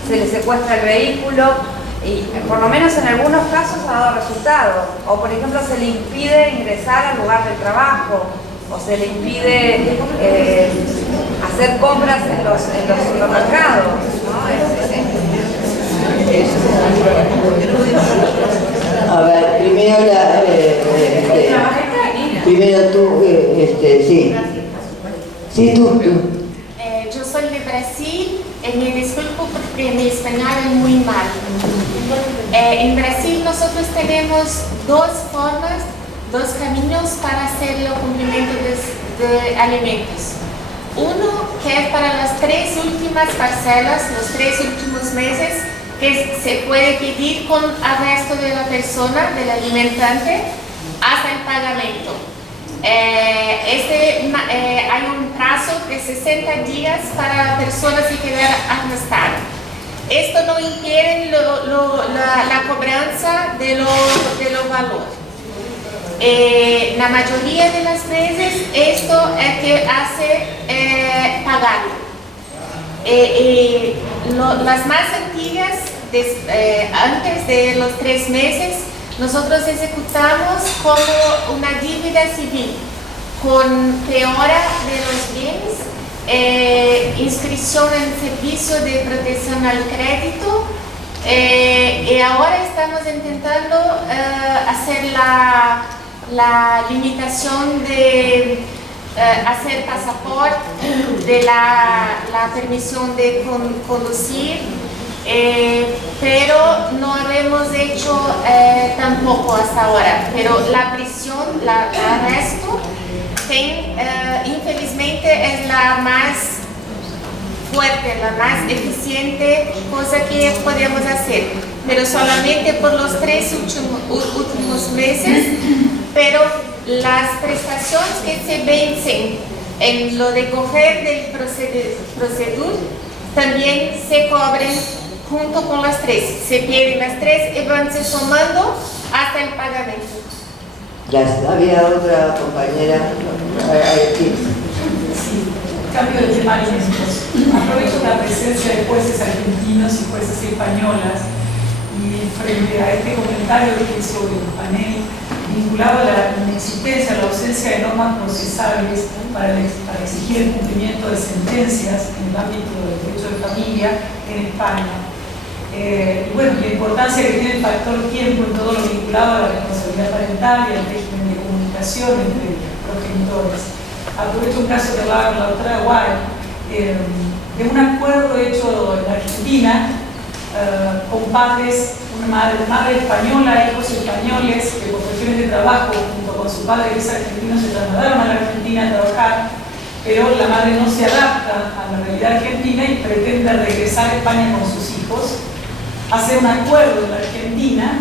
se le secuestra el vehículo, y por lo menos en algunos casos ha dado resultado. O por ejemplo se le impide ingresar al lugar del trabajo, o se le impide hacer compras en los supermercados, ¿no? A ver, primero tú, sí. Sí, tú. Yo soy de Brasil, me disculpo porque mi español es muy mal. En Brasil nosotros tenemos dos formas, dos caminos para hacer el cumplimiento de alimentos. Uno que es para las 3 últimas parcelas, los 3 últimos meses, que se puede pedir con arresto de la persona, del alimentante, hasta el pagamento. Hay un plazo de 60 días para la persona se quedar arrestada. Esto no impide la cobranza de los valores. La mayoría de las veces esto es que hace pagarlo. Las más antiguas, antes de los 3 meses, nosotros ejecutamos como una dívida civil, con peora de los bienes, inscripción en servicio de protección al crédito, y ahora estamos intentando hacer la limitación de hacer pasaporte, de la permisión de conducir, pero no lo hemos hecho tampoco hasta ahora. Pero la prisión, el arresto, infelizmente es la más fuerte, la más eficiente cosa que podemos hacer, pero solamente por los 3 últimos meses. Pero las prestaciones que se vencen en lo de coger del procedimiento también se cobran junto con las 3. Se pierden las 3 y van se sumando hasta el pagamento. Gracias. Había otra compañera. Cambio de tema. Aprovecho la presencia de jueces argentinos y jueces españolas y frente a este comentario que hizo el panel vinculado a la inexistencia, a la ausencia de normas procesables para exigir el cumplimiento de sentencias en el ámbito del derecho de familia en España. Y bueno, la importancia que tiene el factor tiempo en todo lo vinculado a la responsabilidad parental y al régimen de comunicación entre progenitores. Aprovecho un caso que hablaba con la doctora Guay, de un acuerdo hecho en Argentina con padres, una madre española, hijos españoles que por cuestiones de trabajo junto con su padre que es argentino se trasladaron a la Argentina a trabajar, pero la madre no se adapta a la realidad argentina y pretende regresar a España con sus hijos. Hace un acuerdo en la Argentina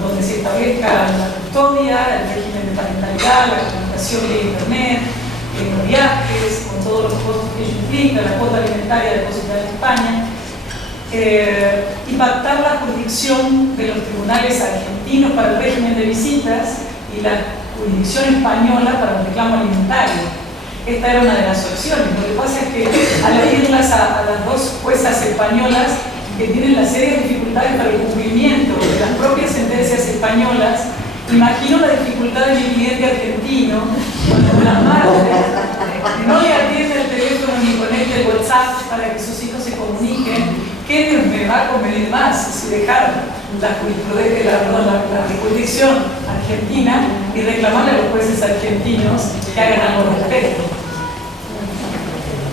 donde se establezca la custodia, el régimen de parentalidad, la comunicación de internet, los viajes, con todos los costos que ello implica, la cuota alimentaria depositada en España, y pactar la jurisdicción de los tribunales argentinos para el régimen de visitas y la jurisdicción española para el reclamo alimentario. Esta era una de las opciones. Lo que pasa es que al irlas a las dos juezas españolas que tienen las serias dificultades para el cumplimiento de las propias sentencias españolas, imagino la dificultad de mi cliente argentino cuando la madre no le atiende el teléfono ni conecta el WhatsApp para que sus hijos se comuniquen. ¿Qué me va a convenir más si dejar la jurisdicción argentina y reclamarle a los jueces argentinos que hagan algo al respecto.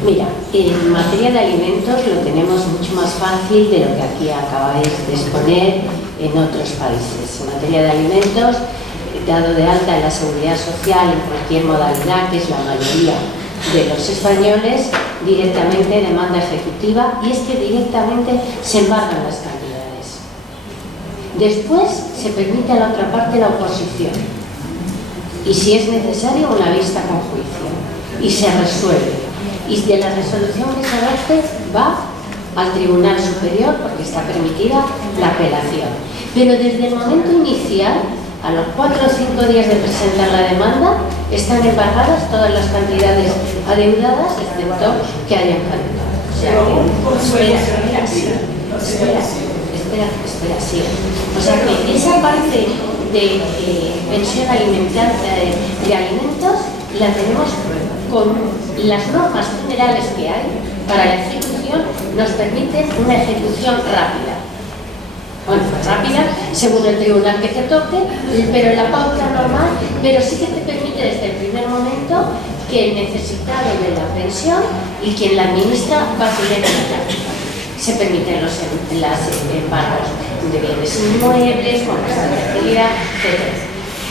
Mira, en materia de alimentos lo tenemos mucho más fácil de lo que aquí acabáis de exponer en otros países. En materia de alimentos, dado de alta en la seguridad social en cualquier modalidad, que es la mayoría de los españoles, directamente demanda ejecutiva, y es que directamente se embargan las cantidades. Después se permite a la otra parte la oposición y, si es necesario, una vista con juicio, y se resuelve. Y de la resolución que se adopte va al Tribunal Superior, porque está permitida la apelación. Pero desde el momento inicial, a los 4 o 5 días de presentar la demanda, están embargadas todas las cantidades adeudadas, excepto que hayan caducado. O sea, espera, sí. O sea que esa parte de pensión alimentaria de alimentos la tenemos con las normas generales que hay para la ejecución, nos permiten una ejecución rápida. Bueno, rápida, según el tribunal que te toque, pero la pauta normal, pero sí que te permite desde el primer momento que el necesitado de la pensión y quien la administra va a poder evitar. Se permiten los embargos de bienes inmuebles, con responsabilidad, etc.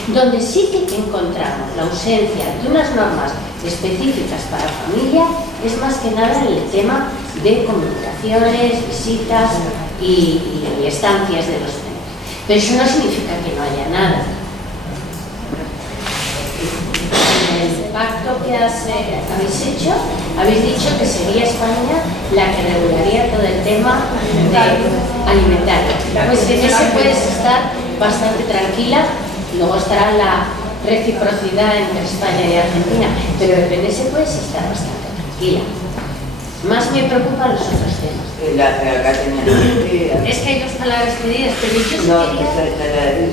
Donde sí que encontramos la ausencia de unas normas específicas para familia es más que nada en el tema de comunicaciones, visitas y estancias de los menores. Pero eso no significa que no haya nada. En el pacto que habéis hecho, habéis dicho que sería España la que regularía todo el tema alimentario. Pues en eso puedes estar bastante tranquila. Luego estará la reciprocidad entre España y Argentina, pero en ese puedes estar bastante tranquila. Más me preocupan los otros temas. Es que hay dos palabras pedidas, pero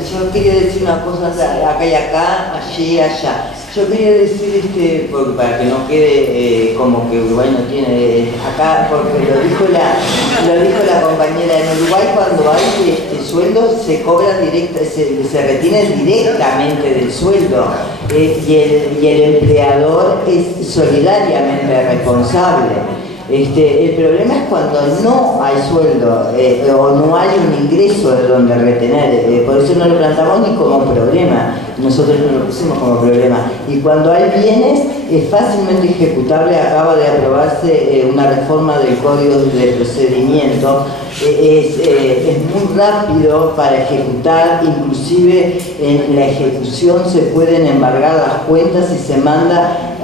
yo quería decir una cosa acá y acá, allí y allá. Yo quería decir, porque para que no quede como que Uruguay no tiene acá, porque lo dijo la compañera, en Uruguay cuando hay sueldo se cobra se retiene directamente del sueldo, y el empleador es solidariamente responsable. El problema es cuando no hay sueldo o no hay un ingreso de donde retener, por eso no lo plantamos ni como problema, nosotros no lo pusimos como problema. Y cuando hay bienes es fácilmente ejecutable. Acaba de aprobarse una reforma del Código de Procedimiento, es muy rápido para ejecutar, inclusive en la ejecución se pueden embargar las cuentas y se manda,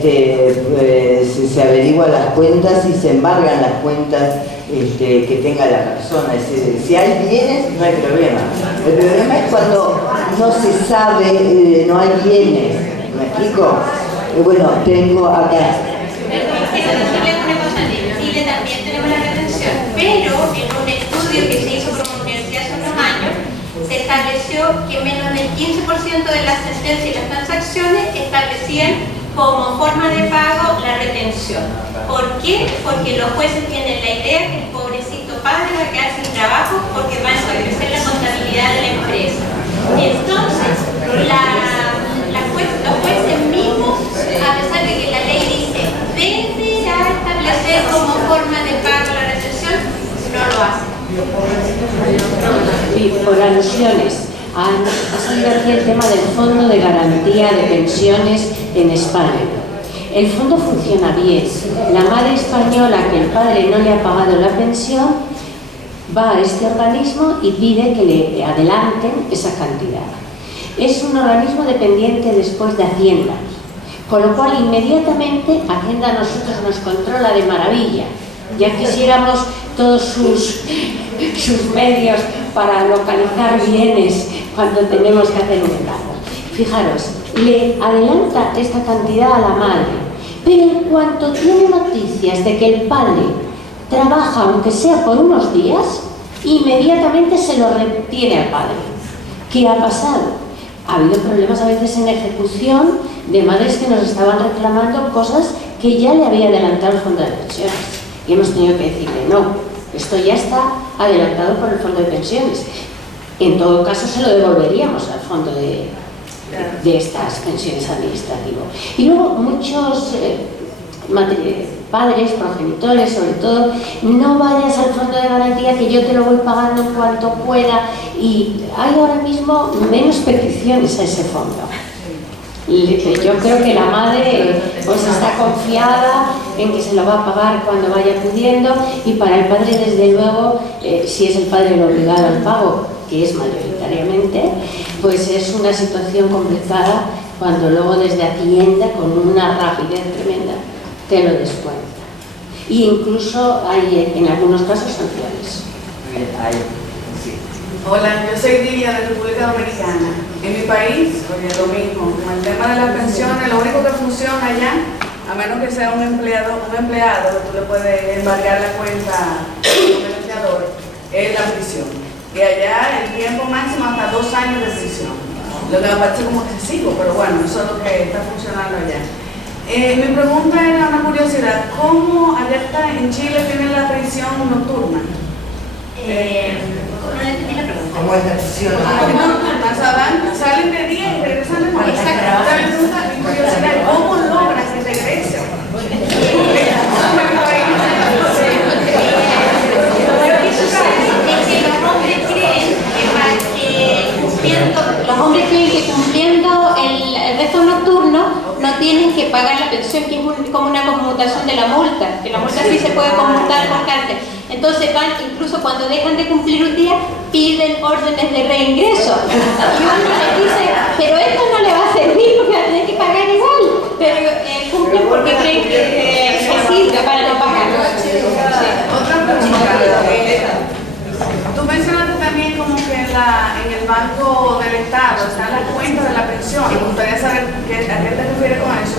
se averigua las cuentas y se embargan las cuentas que tenga la persona. Es decir, si hay bienes no hay problema. El problema es cuando no se sabe, no hay bienes. ¿Me explico? Bueno, tengo acá. Quiero decirle una cosa, en Chile también tenemos la retención, pero en un estudio que se hizo por una universidad hace unos años, se estableció que menos del 15% de las sentencias y las transacciones establecían como forma de pago la retención. ¿Por qué? Porque los jueces tienen la idea que el pobrecito padre va a quedar sin trabajo porque va a entorpecer la contabilidad de la empresa. Y entonces, los jueces mismos, a pesar de que la ley dice deberá establecer como forma de pago la retención, no lo hacen. Y por alusiones, ha salido aquí el tema del Fondo de Garantía de Pensiones en España. El fondo funciona bien. La madre española que el padre no le ha pagado la pensión va a este organismo y pide que le adelanten esa cantidad. Es un organismo dependiente después de Hacienda, con lo cual inmediatamente Hacienda a nosotros nos controla de maravilla. Ya quisiéramos todos sus medios para localizar bienes cuando tenemos que hacer un pago. Fijaros, le adelanta esta cantidad a la madre, pero en cuanto tiene noticias de que el padre trabaja, aunque sea por unos días, inmediatamente se lo retiene al padre. ¿Qué ha pasado? Ha habido problemas a veces en ejecución de madres que nos estaban reclamando cosas que ya le había adelantado el Fondo de Pensiones. Y hemos tenido que decirle, no, esto ya está adelantado por el Fondo de Pensiones. En todo caso, se lo devolveríamos al fondo de estas pensiones administrativas. Y luego muchos padres, progenitores sobre todo, no vayas al fondo de garantía que yo te lo voy pagando en cuanto pueda, y hay ahora mismo menos peticiones a ese fondo. Yo creo que la madre pues está confiada en que se lo va a pagar cuando vaya pudiendo, y para el padre desde luego, si es el padre el obligado al pago, que es mayoritariamente, pues es una situación complicada cuando luego desde Hacienda con una rapidez tremenda te lo descuenta. E incluso hay en algunos casos sanciones. Hola, yo soy Dilia de República Dominicana. En mi país, oye, lo mismo, con el tema de las pensiones, lo único que funciona allá, a menos que sea un empleado que tú le puedes embargar la cuenta del empleador, es la prisión. Y allá el tiempo máximo hasta 2 años de prisión. Lo que me parece como excesivo, pero bueno, eso es lo que está funcionando allá. Mi pregunta era una curiosidad, ¿cómo allá está, en Chile tienen la prisión nocturna? No le entendí la pregunta. ¿Cómo es la prisión? Salen de día y regresan de noche. Mi curiosidad, ¿cómo logran que regresen? Los hombres creen que cumpliendo el resto nocturno no tienen que pagar la pensión, que es como una conmutación de la multa, que la multa sí se puede conmutar por cárcel. Entonces van, incluso cuando dejan de cumplir un día, piden órdenes de reingreso. Y uno les dice, pero esto no le va a servir porque va a tener que pagar igual. Pero cumplen porque creen que sirve para no pagar. Otra pregunta. Tú mencionaste también como que en el Banco del Estado están las cuentas de la pensión. Me gustaría saber a qué te refieres con eso.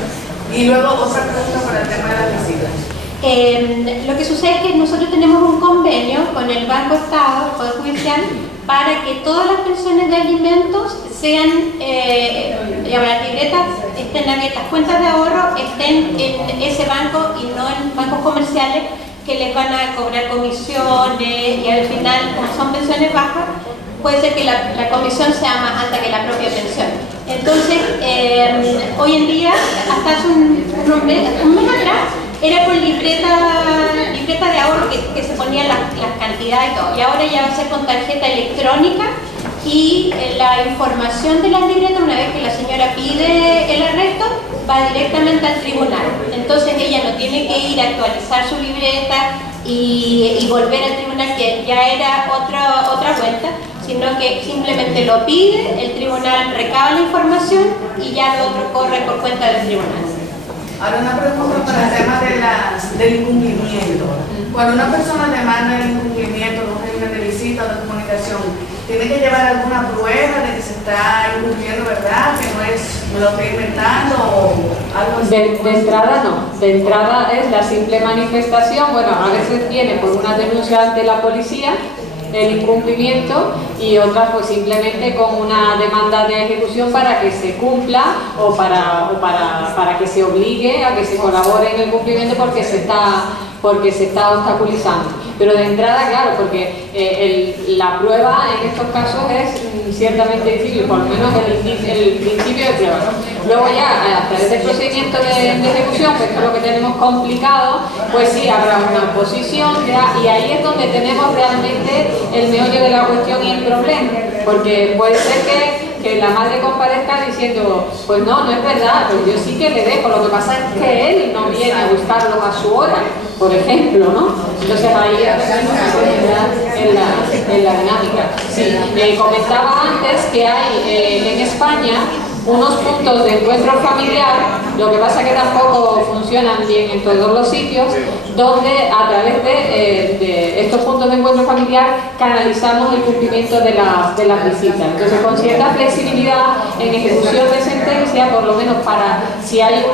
Y luego otra pregunta para el tema de las visitas. Lo que sucede es que nosotros tenemos un convenio con el Banco Estado, el Poder Judicial, para que todas las pensiones de alimentos sean, las libretas estén abiertas, las cuentas de ahorro estén en ese banco y no en bancos comerciales que les van a cobrar comisiones, y al final, como son pensiones bajas, puede ser que la comisión sea más alta que la propia pensión. Entonces, hoy en día, hasta hace un mes atrás, era por libreta de ahorro que se ponían las cantidades y todo, y ahora ya va a ser con tarjeta electrónica, y la información de las libretas, una vez que la señora pide el arresto, va directamente al tribunal. Entonces ella no tiene que ir a actualizar su libreta y volver al tribunal, que ya era otra vuelta, sino que simplemente lo pide, el tribunal recaba la información y ya lo otro corre por cuenta del tribunal. Ahora una pregunta para el tema del incumplimiento. Cuando una persona demanda el incumplimiento de un régimen de visita o de comunicación, ¿tiene que llevar alguna prueba de que se está incumpliendo, verdad? Que no es, me lo estoy inventando o algo así. De entrada no, de entrada es la simple manifestación. Bueno, a veces viene por una denuncia ante la policía el incumplimiento, y otras pues simplemente con una demanda de ejecución para que se cumpla o para que se obligue a que se colabore en el cumplimiento porque se está obstaculizando. Pero de entrada, claro, porque la prueba en estos casos es ciertamente difícil, por lo menos el principio de prueba, ¿no? Luego ya, a través del procedimiento de ejecución, que es lo que tenemos complicado, pues sí, habrá una oposición, y ahí es donde tenemos realmente el meollo de la cuestión y el problema, porque puede ser que la madre comparezca diciendo, pues no es verdad, pues yo sí que le dejo, lo que pasa es que él no viene a buscarlo a su hora, por ejemplo, ¿no? Entonces ahí en la dinámica. Sí, comentaba antes que hay en España unos puntos de encuentro familiar, lo que pasa que tampoco funcionan bien en todos los sitios, donde a través de estos puntos de encuentro familiar canalizamos el cumplimiento de las visitas. Entonces, con cierta flexibilidad en ejecución de sentencia, por lo menos para si hay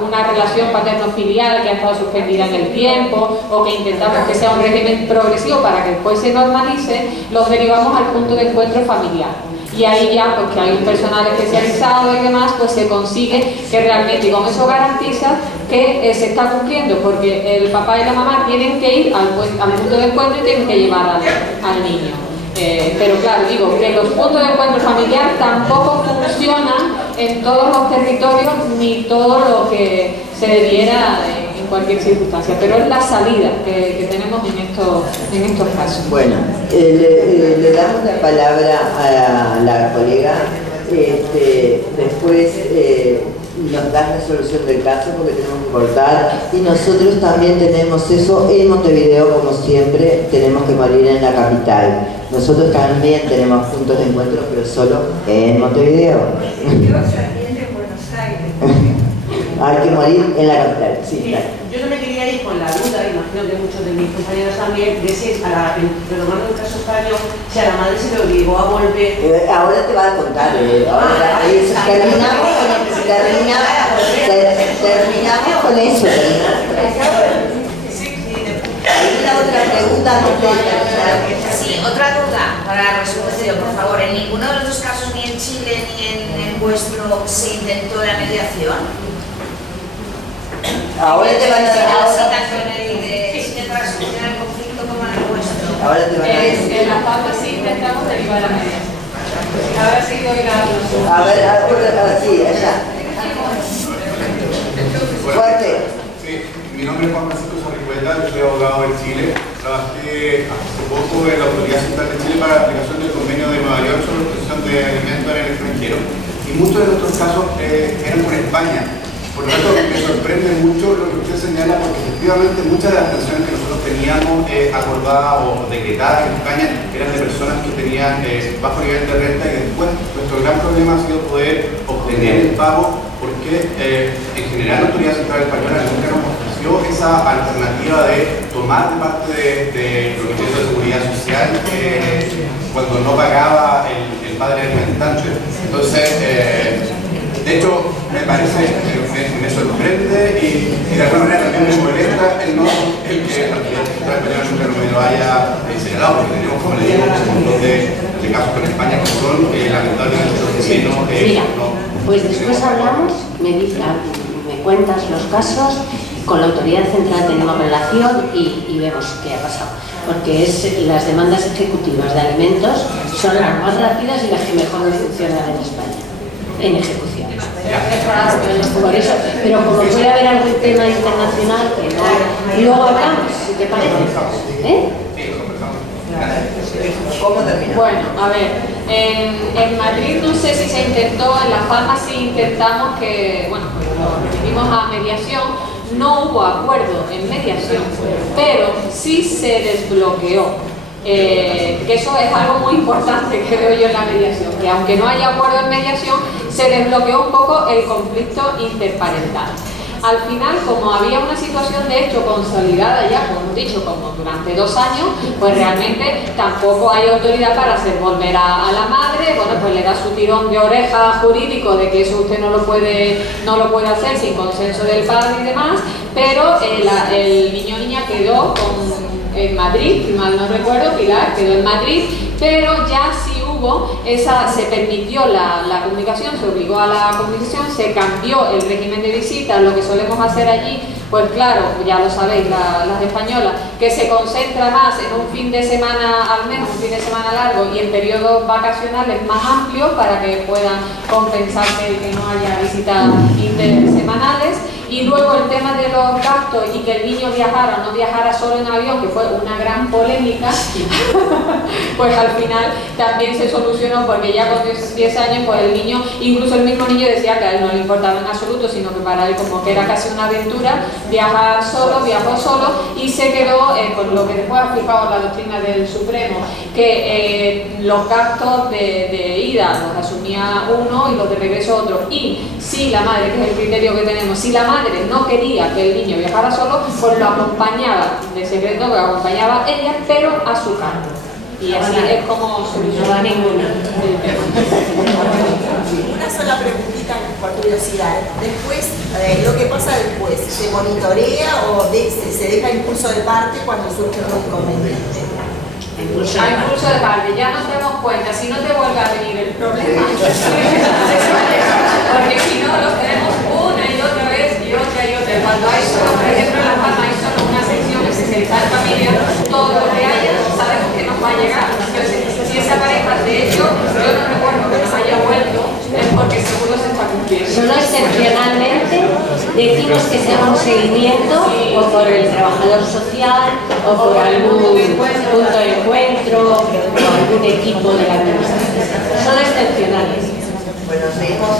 una relación paterno-filial que ha estado suspendida en el tiempo, o que intentamos que sea un régimen progresivo para que después se normalice, los derivamos al punto de encuentro familiar. Y ahí ya, pues que hay un personal especializado y demás, pues se consigue que realmente, y con eso garantiza que se está cumpliendo, porque el papá y la mamá tienen que ir al punto de encuentro y tienen que llevar al niño. Pero claro, digo que los puntos de encuentro familiar tampoco funcionan en todos los territorios ni todo lo que se debiera en cualquier circunstancia, pero es la salida que tenemos en estos casos. Bueno, le damos la palabra a la colega, después nos da la solución del caso porque tenemos que cortar, y nosotros también tenemos eso en Montevideo, como siempre, tenemos que morir en la capital. Nosotros también tenemos puntos de encuentro, pero solo en Montevideo. Hay que morir en la capital, sí, Mira, claro. yo no me quería ir con la duda, imagino que muchos de mis compañeros también, de si retomando el caso español, si a la madre se le obligó a volver. Ahora te va a contar, terminamos con eso. Hay una otra pregunta, Sí, otra duda para la resolución, por favor. ¿En ninguno de los dos casos, ni en Chile ni en el vuestro, se intentó la mediación? Ahora te van a dar. Sí, tanto en el de intentar solucionar el conflicto como en el vuestro. Ahora te van a decir. En Las Palmas sí intentamos derivar la mediación. A ver si doy la... A ver, sí, allá. Fuerte. Sí, mi nombre es Juan Francisco Sarricueta, yo soy abogado en Chile. Trabajé hace poco en la Autoridad Central de Chile para la aplicación del convenio de Nueva York sobre la protección de alimentos en el extranjero. Y muchos de nuestros casos eran por España. Por lo tanto, me sorprende mucho lo que usted señala, porque efectivamente muchas de las pensiones que nosotros teníamos acordadas o decretadas en España eran de personas que tenían bajo nivel de renta, y después nuestro gran problema ha sido poder obtener el pago, porque en general la Autoridad Central Española nunca nos ofreció esa alternativa de tomar de parte de los niveles de seguridad social cuando no pagaba el padre alimentante. Entonces, de hecho, me parece, me sorprende y de alguna manera también me molesta el que la Autoridad Central Española nunca me lo haya señalado, porque tenemos, como le digo, un montón de casos con España que son lamentablemente los vecinos. Mira, pues después hablamos, me cuentas los casos, con la Autoridad Central tenemos relación y vemos qué ha pasado. Porque las demandas ejecutivas de alimentos son las más rápidas y las que mejor funcionan en España, en ejecución. Por eso, pero como puede haber algún tema internacional que no, y luego hablamos, si te parece. ¿Cómo termina? Bueno, a ver, en Madrid no sé si se intentó, en Las Palmas sí intentamos que, bueno, pues lo remitimos a mediación. No hubo acuerdo en mediación, pero sí se desbloqueó. Que eso es algo muy importante que veo yo en la mediación, que aunque no haya acuerdo en mediación, se desbloqueó un poco el conflicto interparental. Al final, como había una situación de hecho consolidada ya, como hemos dicho, como durante 2 años, pues realmente tampoco hay autoridad para hacer volver a la madre. Bueno, pues le da su tirón de oreja jurídico de que eso usted no lo puede hacer sin consenso del padre y demás, pero el niño o niña quedó en Madrid, si mal no recuerdo, Pilar quedó en Madrid, pero ya sí hubo se permitió la comunicación, se obligó a la comunicación, se cambió el régimen de visita, lo que solemos hacer allí, pues claro, ya lo sabéis, las españolas, que se concentra más en un fin de semana al menos, un fin de semana largo, y en periodos vacacionales más amplios para que puedan compensarse que no haya visitas intersemanales. Y luego el tema de los gastos y que el niño viajara o no viajara solo en avión, que fue una gran polémica, pues al final también se solucionó, porque ya con 10 años pues el niño, incluso el mismo niño decía que a él no le importaba en absoluto, sino que para él como que era casi una aventura viajar solo, viajó solo y se quedó con lo que después ha fijado la doctrina del Supremo, que los gastos de ida los asumía uno y los de regreso otro. Y si la madre, que es el criterio que tenemos, si la madre no quería que el niño viajara solo, pues lo acompañaba de secreto, lo acompañaba ella, pero a su cargo. Y así es como solucionó ninguna. Una sola preguntita por curiosidad. Después, lo que pasa después, ¿se monitorea o se deja impulso de parte cuando surge un inconveniente? A impulso de parte, ya nos damos cuenta, si no te vuelve a venir el problema, porque si no lo tenemos una y otra vez y otra y otra. Cuando hay solo, por ejemplo, en La Palma hay solo una sección especializada en familia, todo lo que haya sabemos que nos va a llegar. Entonces, si decimos que se haga un seguimiento o por el trabajador social o por algún punto de encuentro o algún equipo de la administración. Son excepcionales. Bueno, seguimos